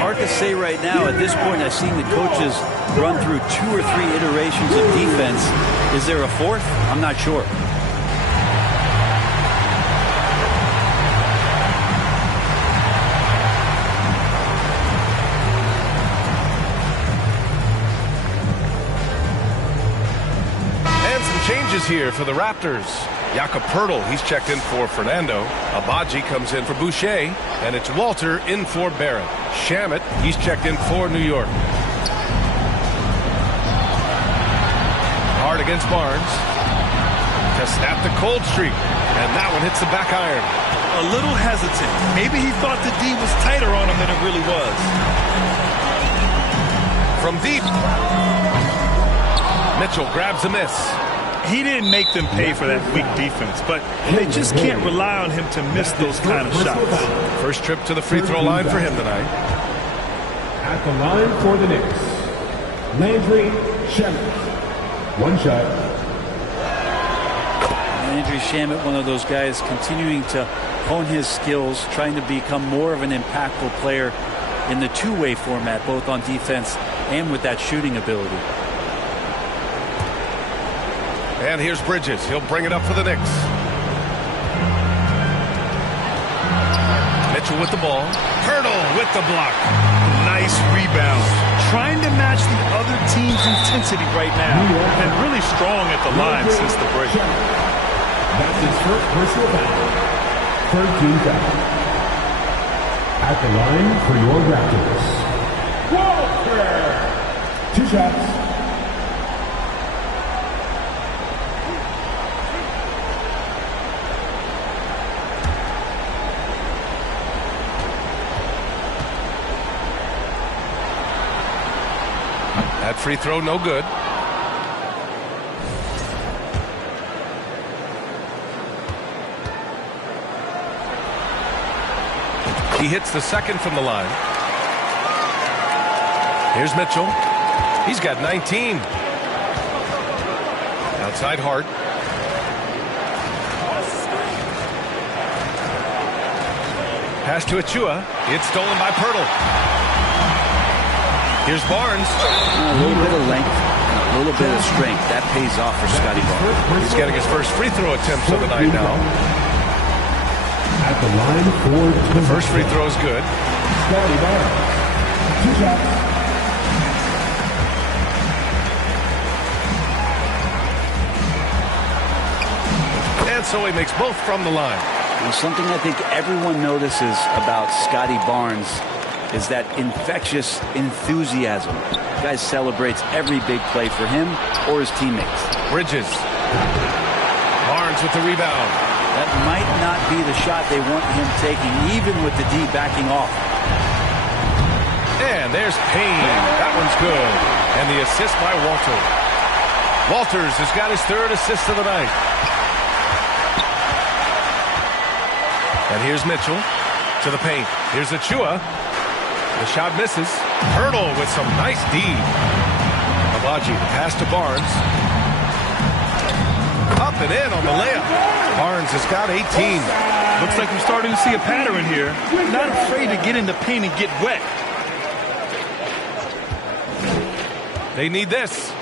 Hard to say right now. At this point, I've seen the coaches run through 2 or 3 iterations of defense. Is there a fourth? I'm not sure. And some changes here for the Raptors. Jakob Poeltl, he's checked in for Fernando. Abaji comes in for Boucher. And it's Walter in for Barrett. Shamet, he's checked in for New York. Hard against Barnes. To snap the cold streak. And that one hits the back iron. A little hesitant. Maybe he thought the D was tighter on him than it really was. From deep. Mitchell grabs a miss. He didn't make them pay for that weak defense, but they just can't rely on him to miss those kind of shots. First trip to the free throw line for him tonight. At the line for the Knicks, Landry Shamet. One shot. Landry Shamet, one of those guys continuing to hone his skills, trying to become more of an impactful player in the two-way format, both on defense and with that shooting ability. And here's Bridges. He'll bring it up for the Knicks. Mitchell with the ball. Poeltl with the block. Nice rebound. Trying to match the other team's intensity right now. And really strong at the line since the break. That's his first personal foul. Third team foul. At the line for your Raptors, Walter. 2 shots. That free throw, no good. He hits the second from the line. Here's Mitchell. He's got 19. Outside Hart. Pass to Achua. It's stolen by Poeltl. Here's Barnes. A little bit of length, a little bit of strength. That pays off for Scotty Barnes. He's getting his first free throw attempts of the night now. At the line for the first free throw is good. Scotty Barnes. 2 shots. And so he makes both from the line. And something I think everyone notices about Scotty Barnes is that infectious enthusiasm. The guy celebrates every big play for him or his teammates. Bridges. Barnes with the rebound. That might not be the shot they want him taking, even with the D backing off. And there's Payne. That one's good. And the assist by Walter. Walters has got his third assist of the night. And here's Mitchell to the paint. Here's Achua. The shot misses. Poeltl with some nice D. Abaji, pass to Barnes. Up and in on the layup. Barnes has got 18. Looks like we're starting to see a pattern here. Not afraid to get in the paint and get wet. They need this.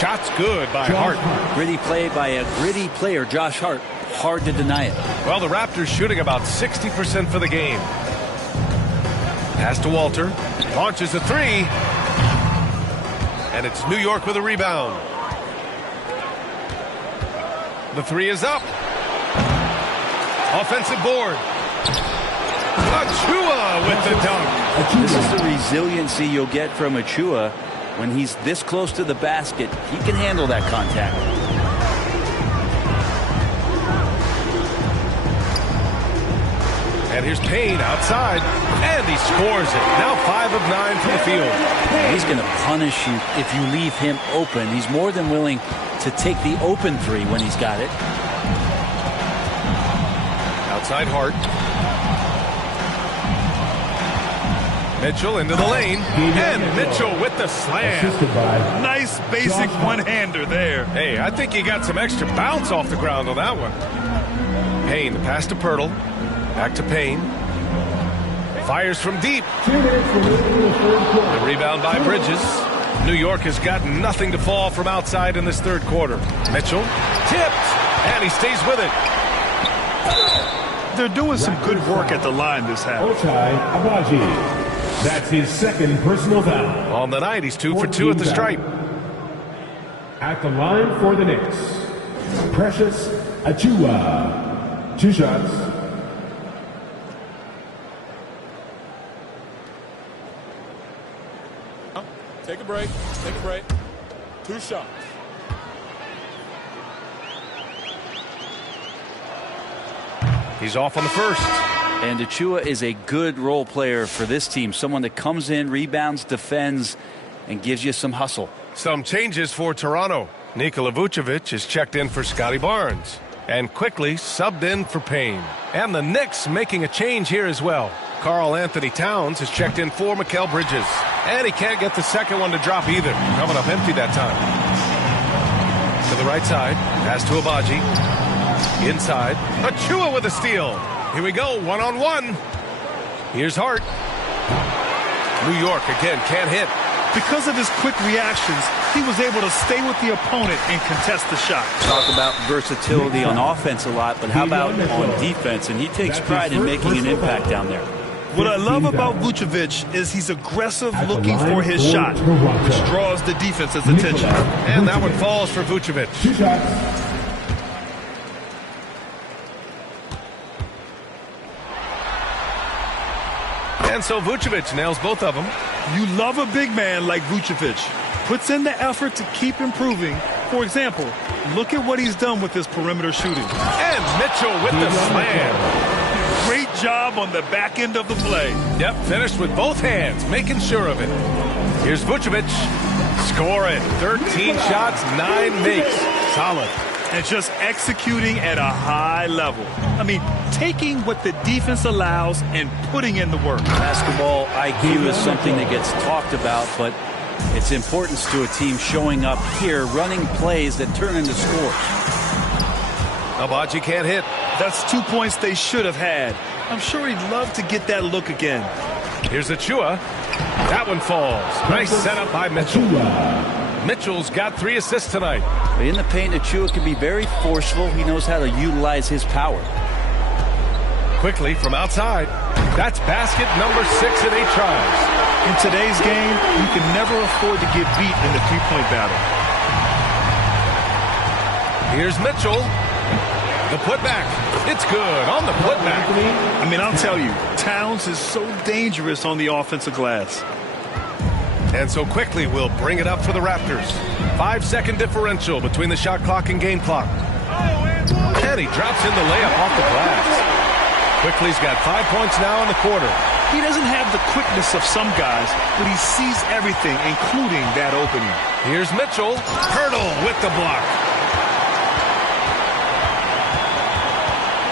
Shot's good by Hart. Gritty play by a gritty player, Josh Hart. hard to deny it. Well, the Raptors shooting about 60% for the game. Pass to Walter. Launches a three. And it's New York with a rebound. The three is up. Offensive board. Achua with the dunk. This is the resiliency you'll get from Achua. When he's this close to the basket, he can handle that contact. And here's Payne outside, and he scores it. Now 5 of 9 from the field. He's going to punish you if you leave him open. He's more than willing to take the open three when he's got it. Outside Hart. Mitchell into the lane, and Mitchell with the slam. Nice basic one-hander there. Hey, I think he got some extra bounce off the ground on that one. Payne, the pass to Pirtle. Back to Payne. Fires from deep. The rebound by Bridges. New York has got nothing to fall from outside in this third quarter. Mitchell tipped, and he stays with it. They're doing some good work at the line this half. That's his second personal foul. On the night, he's 2 for 2 at the stripe. At the line for the Knicks, Precious Achiuwa. 2 shots. Take a break. Take a break. 2 shots. He's off on the first. And Achua is a good role player for this team. Someone that comes in, rebounds, defends, and gives you some hustle. Some changes for Toronto. Nikola Vucevic is checked in for Scotty Barnes. And quickly subbed in for Payne. And the Knicks making a change here as well. Karl Anthony Towns is checked in for Mikal Bridges. And he can't get the second one to drop either. Coming up empty that time. To the right side. Pass to Abaji. Inside. Achua with a steal. Here we go, one-on-one. Here's Hart. New York again can't hit. Because of his quick reactions, he was able to stay with the opponent and contest the shot. Talk about versatility on offense a lot, but how about on defense? And he takes pride in making an impact down there. What I love about Vucevic is he's aggressive looking for his shot, which draws the defense's attention. And that one falls for Vucevic. 2 shots. And so Vucevic nails both of them. You love a big man like Vucevic. Puts in the effort to keep improving. For example, look at what he's done with his perimeter shooting. And Mitchell with the slam. Great job on the back end of the play. Yep, finished with both hands, making sure of it. Here's Vucevic. Score it. 13 shots, 9 makes. Solid. And just executing at a high level. I mean, taking what the defense allows and putting in the work. Basketball IQ is something that gets talked about, but its importance to a team showing up here, running plays that turn into scores. Abaji can't hit. That's 2 points they should have had. I'm sure he'd love to get that look again. Here's Achua. That one falls. Nice setup by Mitchell. Mitchell's got 3 assists tonight. In the paint, Achua can be very forceful. He knows how to utilize his power. Quickly from outside. That's basket number 6 in 8 tries. In today's game, you can never afford to get beat in the three-point battle. Here's Mitchell. The putback. It's good on the putback. I mean, I'll tell you, Towns is so dangerous on the offensive glass. And so quickly we'll bring it up for the Raptors. 5-second differential between the shot clock and game clock. And he drops in the layup off the glass. Quickly's got 5 points now in the quarter. He doesn't have the quickness of some guys, but he sees everything, including that opening. Here's Mitchell. Pirtle with the block.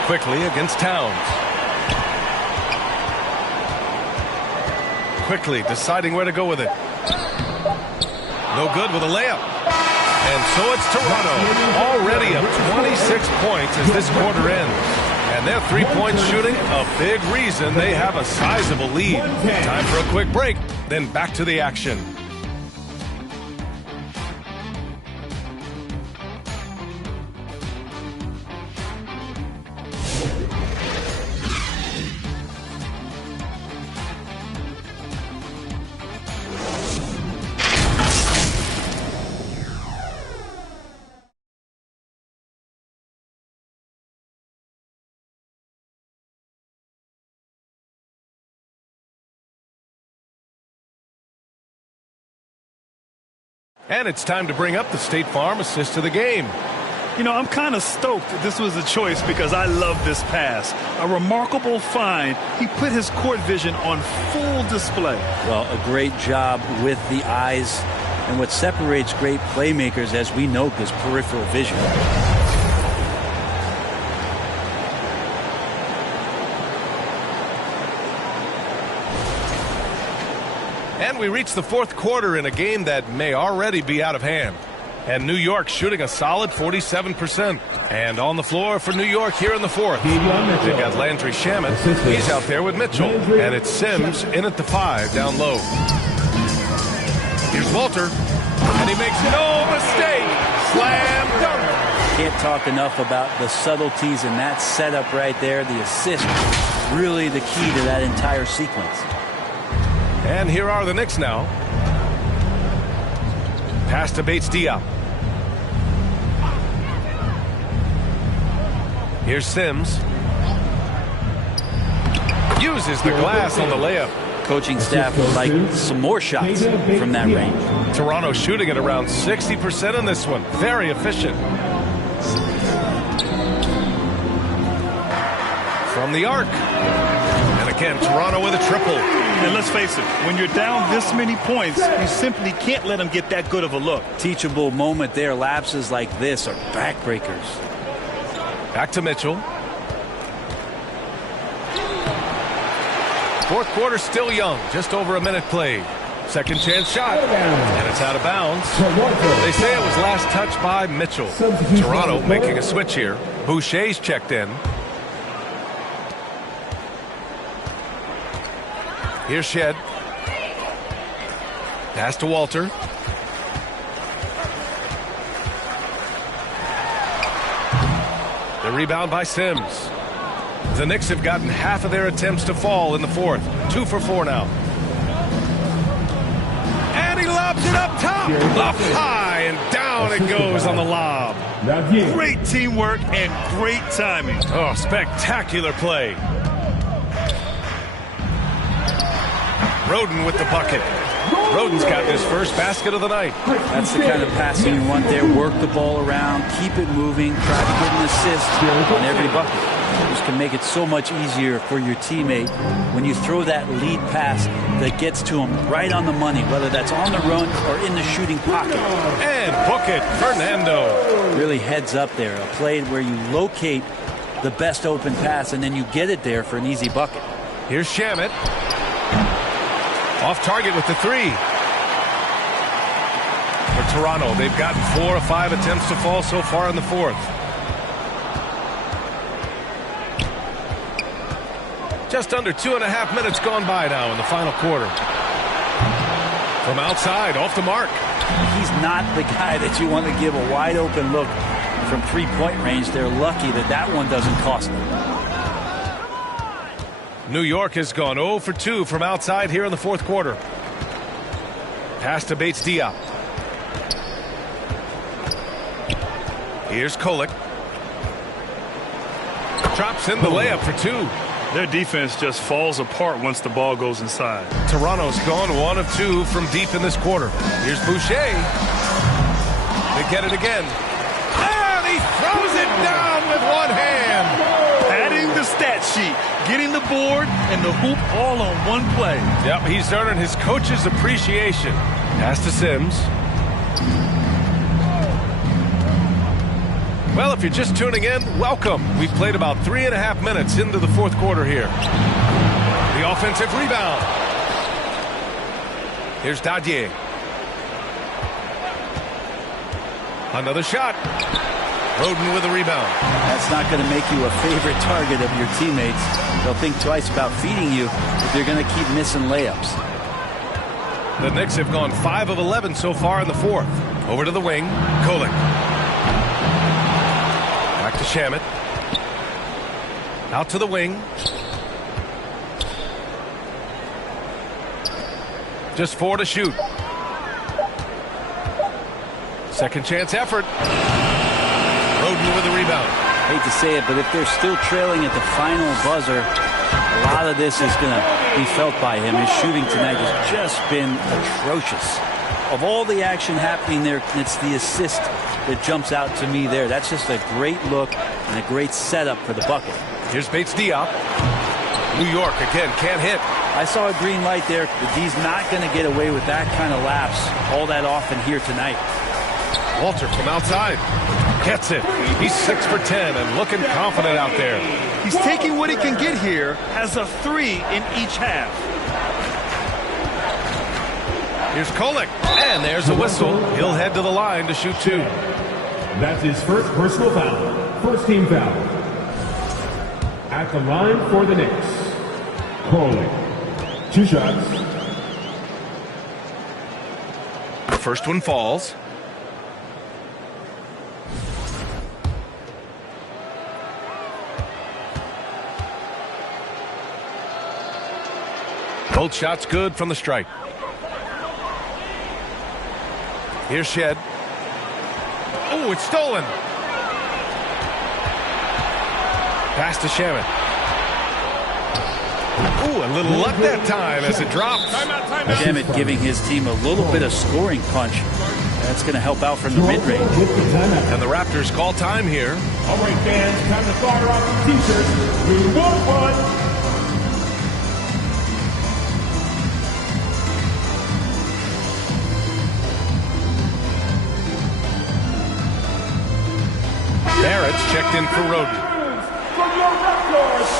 Quickly against Towns. Quickly deciding where to go with it. No good with a layup. And so it's Toronto, already up 26 points as this quarter ends. And their three-point shooting, a big reason they have a sizable lead. Time for a quick break, then back to the action. And it's time to bring up the State Farm assist of the game. You know, I'm kind of stoked that this was a choice because I love this pass. A remarkable find. He put his court vision on full display. Well, a great job with the eyes. And what separates great playmakers, as we note, is peripheral vision. And we reach the fourth quarter in a game that may already be out of hand. And New York shooting a solid 47%. And on the floor for New York here in the fourth. They've got Landry Shamet. He's out there with Mitchell. And it's Sims in at the 5 down low. Here's Walter. And he makes no mistake. Slam dunk. Can't talk enough about the subtleties in that setup right there. The assist, really the key to that entire sequence. And here are the Knicks now. Pass to Bates-Diop. Here's Sims. Uses the glass on the layup. Coaching staff would like some more shots from that range. Toronto shooting at around 60% in this one. Very efficient. From the arc. And again, Toronto with a triple. And let's face it, when you're down this many points, you simply can't let them get that good of a look. Teachable moment there. Lapses like this are backbreakers. Back to Mitchell. Fourth quarter still young. Just over a minute played. Second chance shot. And it's out of bounds. They say it was last touched by Mitchell. Toronto making a switch here. Boucher's checked in. Here's Shed. Pass to Walter. The rebound by Sims. The Knicks have gotten half of their attempts to fall in the fourth. 2 for 4 now. And he lobs it up top. Up high and down it goes on the lob. Great teamwork and great timing. Oh, spectacular play. Roden with the bucket. Roden's got his first basket of the night. That's the kind of passing you want there. Work the ball around, keep it moving, try to get an assist on every bucket. This can make it so much easier for your teammate when you throw that lead pass that gets to him right on the money, whether that's on the run or in the shooting pocket. And book it, Fernando. Really heads up there. A play where you locate the best open pass and then you get it there for an easy bucket. Here's Shamet. Off target with the 3. For Toronto, they've gotten 4 of 5 attempts to fall so far in the fourth. Just under 2.5 minutes gone by now in the final quarter. From outside, off the mark. He's not the guy that you want to give a wide open look from three-point range. They're lucky that that one doesn't cost them. New York has gone 0 for 2 from outside here in the fourth quarter. Pass to Bates-Diop. Here's Kolek. Drops in the layup for 2. Their defense just falls apart once the ball goes inside. Toronto's gone 1 of 2 from deep in this quarter. Here's Boucher. They get it again. And he throws it down with one hand. Adding the stat sheet, getting the board and the hoop all on one play. Yep, he's earning his coach's appreciation. Pass to Sims. Well, if you're just tuning in, welcome. We've played about 3.5 minutes into the fourth quarter here. The offensive rebound. Here's Dadier. Another shot. Roden with a rebound. That's not going to make you a favorite target of your teammates. They'll think twice about feeding you if they're going to keep missing layups. The Knicks have gone 5 of 11 so far in the fourth. Over to the wing. Kolek. Back to Shamet. Out to the wing. Just 4 to shoot. Second chance effort. Roden with a rebound. Hate to say it, but if they're still trailing at the final buzzer, a lot of this is going to be felt by him. His shooting tonight has just been atrocious. of all the action happening there, it's the assist that jumps out to me there. That's just a great look and a great setup for the bucket. Here's Bates Diop. New York again can't hit. I saw a green light there, but he's not going to get away with that kind of lapse all that often here tonight. Walter from outside gets it. He's 6 for 10 and looking confident out there. He's taking what he can get here, has a 3 in each half. Here's Kolek, and there's a whistle. He'll head to the line to shoot 2. That's his first personal foul. First team foul. At the line for the Knicks, Kolek. 2 shots. First one falls. Both shots good from the stripe. Here's Shed. Oh, it's stolen. Pass to Shaman. Ooh, a little luck that time as it drops. Shaman giving his team a little bit of scoring punch. That's going to help out from the mid-range. And the Raptors call time here. All right, fans, time to fire off the t-shirts. We want one. Barrett's checked in for Roden. From your Raptors,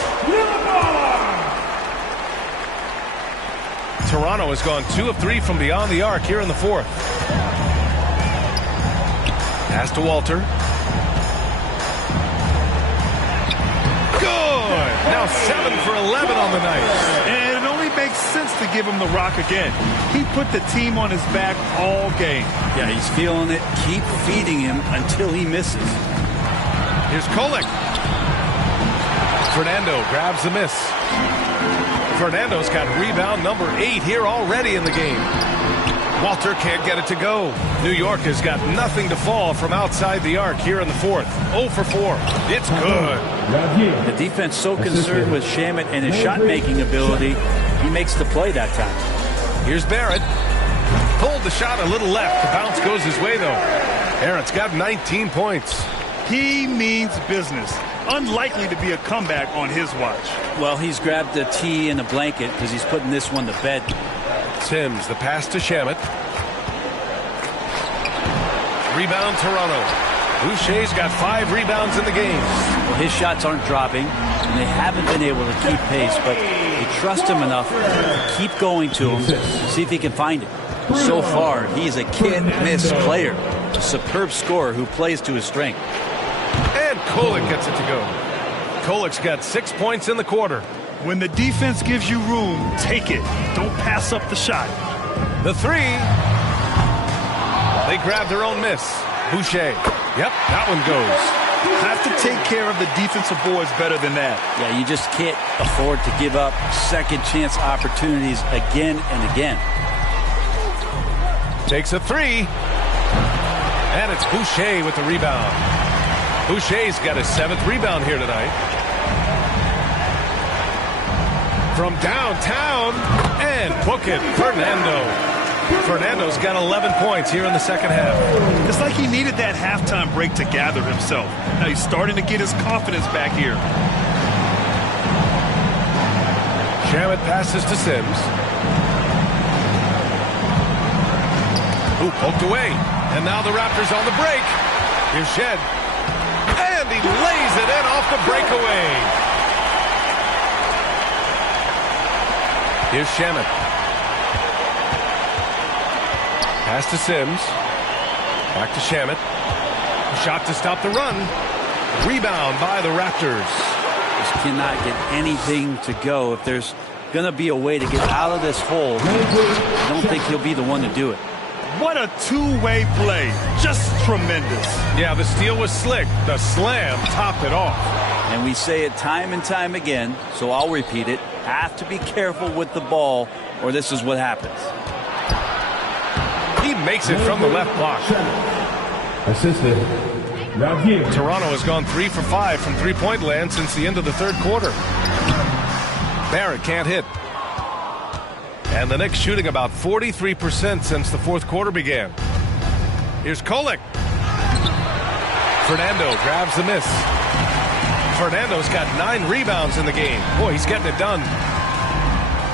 Toronto has gone 2 of 3 from beyond the arc here in the 4th. Pass to Walter. Good! Now 7 for 11 on the night. And it only makes sense to give him the rock again. He put the team on his back all game. Yeah, he's feeling it. Keep feeding him until he misses. Here's Kolek. Fernando grabs the miss. Fernando's got rebound number 8 here already in the game. Walter can't get it to go. New York has got nothing to fall from outside the arc here in the 4th. 0 for 4. It's good. The defense so concerned with Shamet and his shot-making ability, he makes the play that time. Here's Barrett. Pulled the shot a little left. The bounce goes his way, though. Barrett's got 19 points. He means business. Unlikely to be a comeback on his watch. Well, he's grabbed a tee and a blanket because he's putting this one to bed. Sims, the pass to Shamet. Rebound, Toronto. Boucher's got 5 rebounds in the game. Well, his shots aren't dropping, and they haven't been able to keep pace, but they trust him enough to keep going to him, see if he can find it. So far, he's a can't-miss player, a superb scorer who plays to his strength. And Kolek gets it to go. Kolek's got 6 points in the quarter. When the defense gives you room, take it. Don't pass up the shot. The 3. They grab their own miss. Boucher. Yep, that one goes. Have to take care of the defensive boards better than that. Yeah, you just can't afford to give up second chance opportunities again and again. Takes a 3. And it's Boucher with the rebound. Boucher's got his 7th rebound here tonight. From downtown, and book it, Fernando. Fernando's got 11 points here in the second half. It's like he needed that halftime break to gather himself. Now he's starting to get his confidence back here. Shamet passes to Sims. Ooh, poked away. And now the Raptors on the break. Here's Shed. And he lays it in off the breakaway. Here's Shamet. Pass to Sims. Back to Shamet. Shot to stop the run. Rebound by the Raptors. Just cannot get anything to go. If there's going to be a way to get out of this hole, I don't think he'll be the one to do it. What a two-way play. Just tremendous. Yeah, the steal was slick. The slam topped it off. And we say it time and time again, so I'll repeat it. Have to be careful with the ball, or this is what happens. He makes it from the left block. Assisted. Toronto has gone 3 for 5 from three-point land since the end of the third quarter. Barrett can't hit. And the Knicks shooting about 43% since the fourth quarter began. Here's Kolek. Fernando grabs the miss. Fernando's got 9 rebounds in the game. Boy, he's getting it done.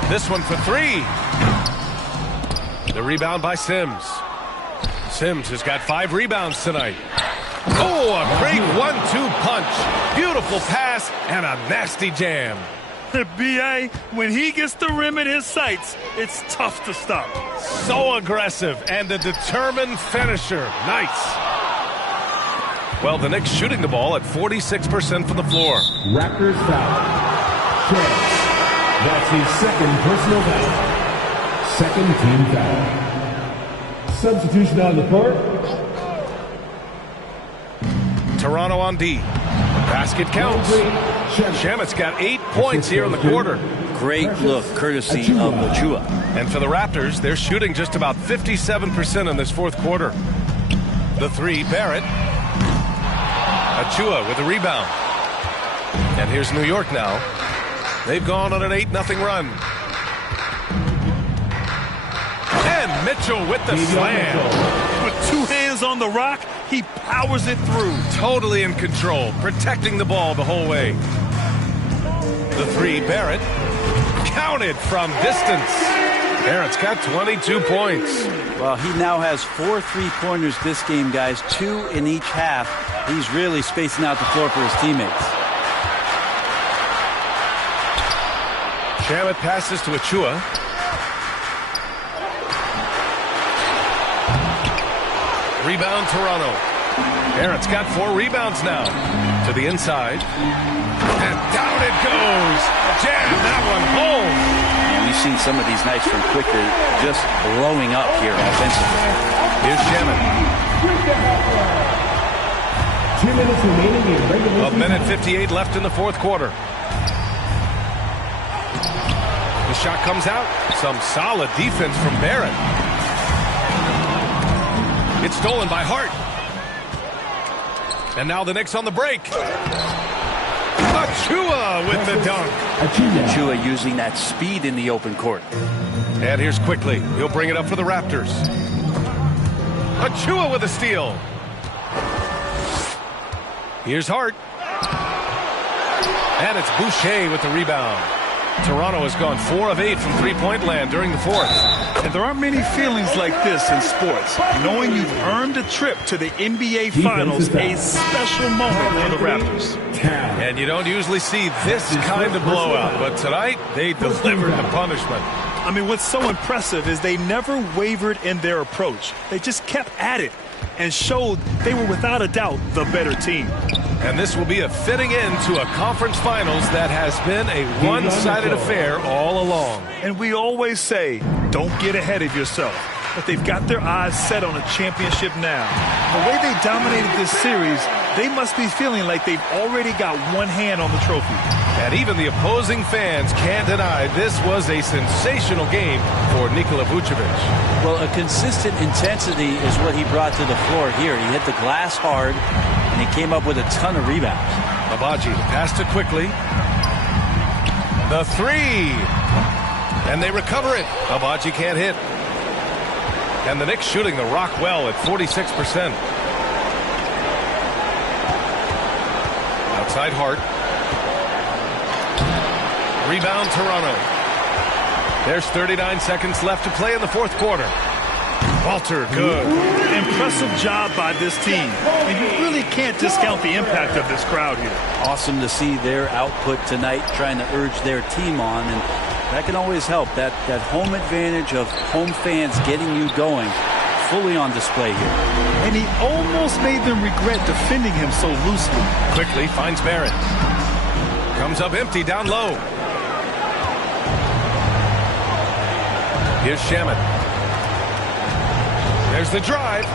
This one for 3. The rebound by Sims. Sims has got 5 rebounds tonight. Oh, a great 1-2 punch. Beautiful pass and a nasty jam. B.A., when he gets the rim in his sights, it's tough to stop. So aggressive and a determined finisher. Nice. Well, the Knicks shooting the ball at 46% from the floor. Raptors foul. That's his second personal foul. Second team foul. Substitution on the court. Toronto on D. Basket counts. Shamet's got 8 points here in the quarter. Great look, courtesy of Achua. And for the Raptors, they're shooting just about 57% in this fourth quarter. The 3, Barrett. Achua with a rebound. And here's New York now. They've gone on an 8-0 run. And Mitchell with the slam. With 2 hands on the rock, he powers it through. Totally in control, protecting the ball the whole way. The 3, Barrett. Counted from distance. Barrett's got 22 points. Well, he now has 4 3-pointers this game, guys. 2 in each half. He's really spacing out the floor for his teammates. Shamet passes to Achua. Rebound Toronto. Barrett's got 4 rebounds now. To the inside. And down it goes. Jam that one home. And we've seen some of these nights from quickly just blowing up here offensively. Here's Shamet. 2 minutes remaining in regular season. 1:58 left in the fourth quarter. The shot comes out. Some solid defense from Barrett. It's stolen by Hart. And now the Knicks on the break. Achua with the dunk. Achua using that speed in the open court. And here's Quickly. He'll bring it up for the Raptors. Achua with a steal. Here's Hart. And it's Boucher with the rebound. Toronto has gone 4 of 8 from three-point land during the fourth. And there aren't many feelings like this in sports. Knowing you've earned a trip to the NBA Finals, a special moment for the Raptors. And you don't usually see this kind of blowout, but tonight they delivered the punishment. I mean, what's so impressive is they never wavered in their approach. They just kept at it and showed they were without a doubt the better team. And this will be a fitting end to a conference finals that has been a one-sided affair all along. And we always say, don't get ahead of yourself. But they've got their eyes set on a championship now. The way they dominated this series, they must be feeling like they've already got one hand on the trophy. And even the opposing fans can't deny this was a sensational game for Nikola Vucevic. Well, a consistent intensity is what he brought to the floor here. He hit the glass hard, and he came up with a ton of rebounds. Abaji passed it quickly. The 3. And they recover it. Abaji can't hit. And the Knicks shooting the rock well at 46%. Outside Hart. Rebound Toronto. There's 39 seconds left to play in the fourth quarter. Walter, good. Impressive job by this team. And you really can't discount the impact of this crowd here. Awesome to see their output tonight, trying to urge their team on, and that can always help. That home advantage of home fans getting you going, fully on display here. And he almost made them regret defending him so loosely. Quickly finds Barrett. Comes up empty down low. Here's Shamet. There's the drive.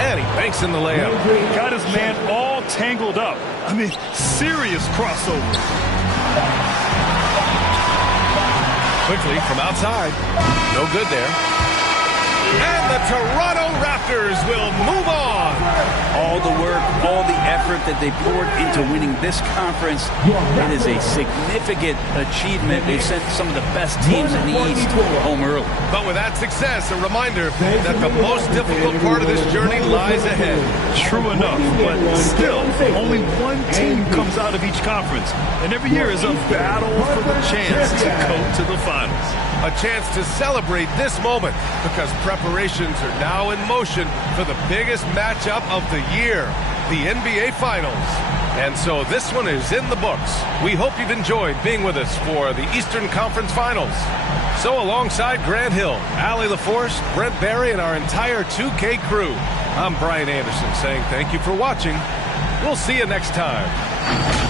And he banks in the layup. Got his man all tangled up. I mean, serious crossover. Quickly from outside. No good there. And the Toronto Raptors will move on. all the work, all the effort that they poured into winning this conference. It is a significant achievement. They've sent some of the best teams in the East home early. But with that success, a reminder that the most difficult part of this journey lies ahead. True enough, but still, only one team comes out of each conference, and every year is a battle for the chance to go to the finals. A chance to celebrate this moment because preparations are now in motion for the biggest matchup of the year, the NBA Finals. And so this one is in the books. We hope you've enjoyed being with us for the Eastern Conference Finals. So alongside Grant Hill, Allie LaForce, Brent Barry, and our entire 2K crew, I'm Brian Anderson saying thank you for watching. We'll see you next time.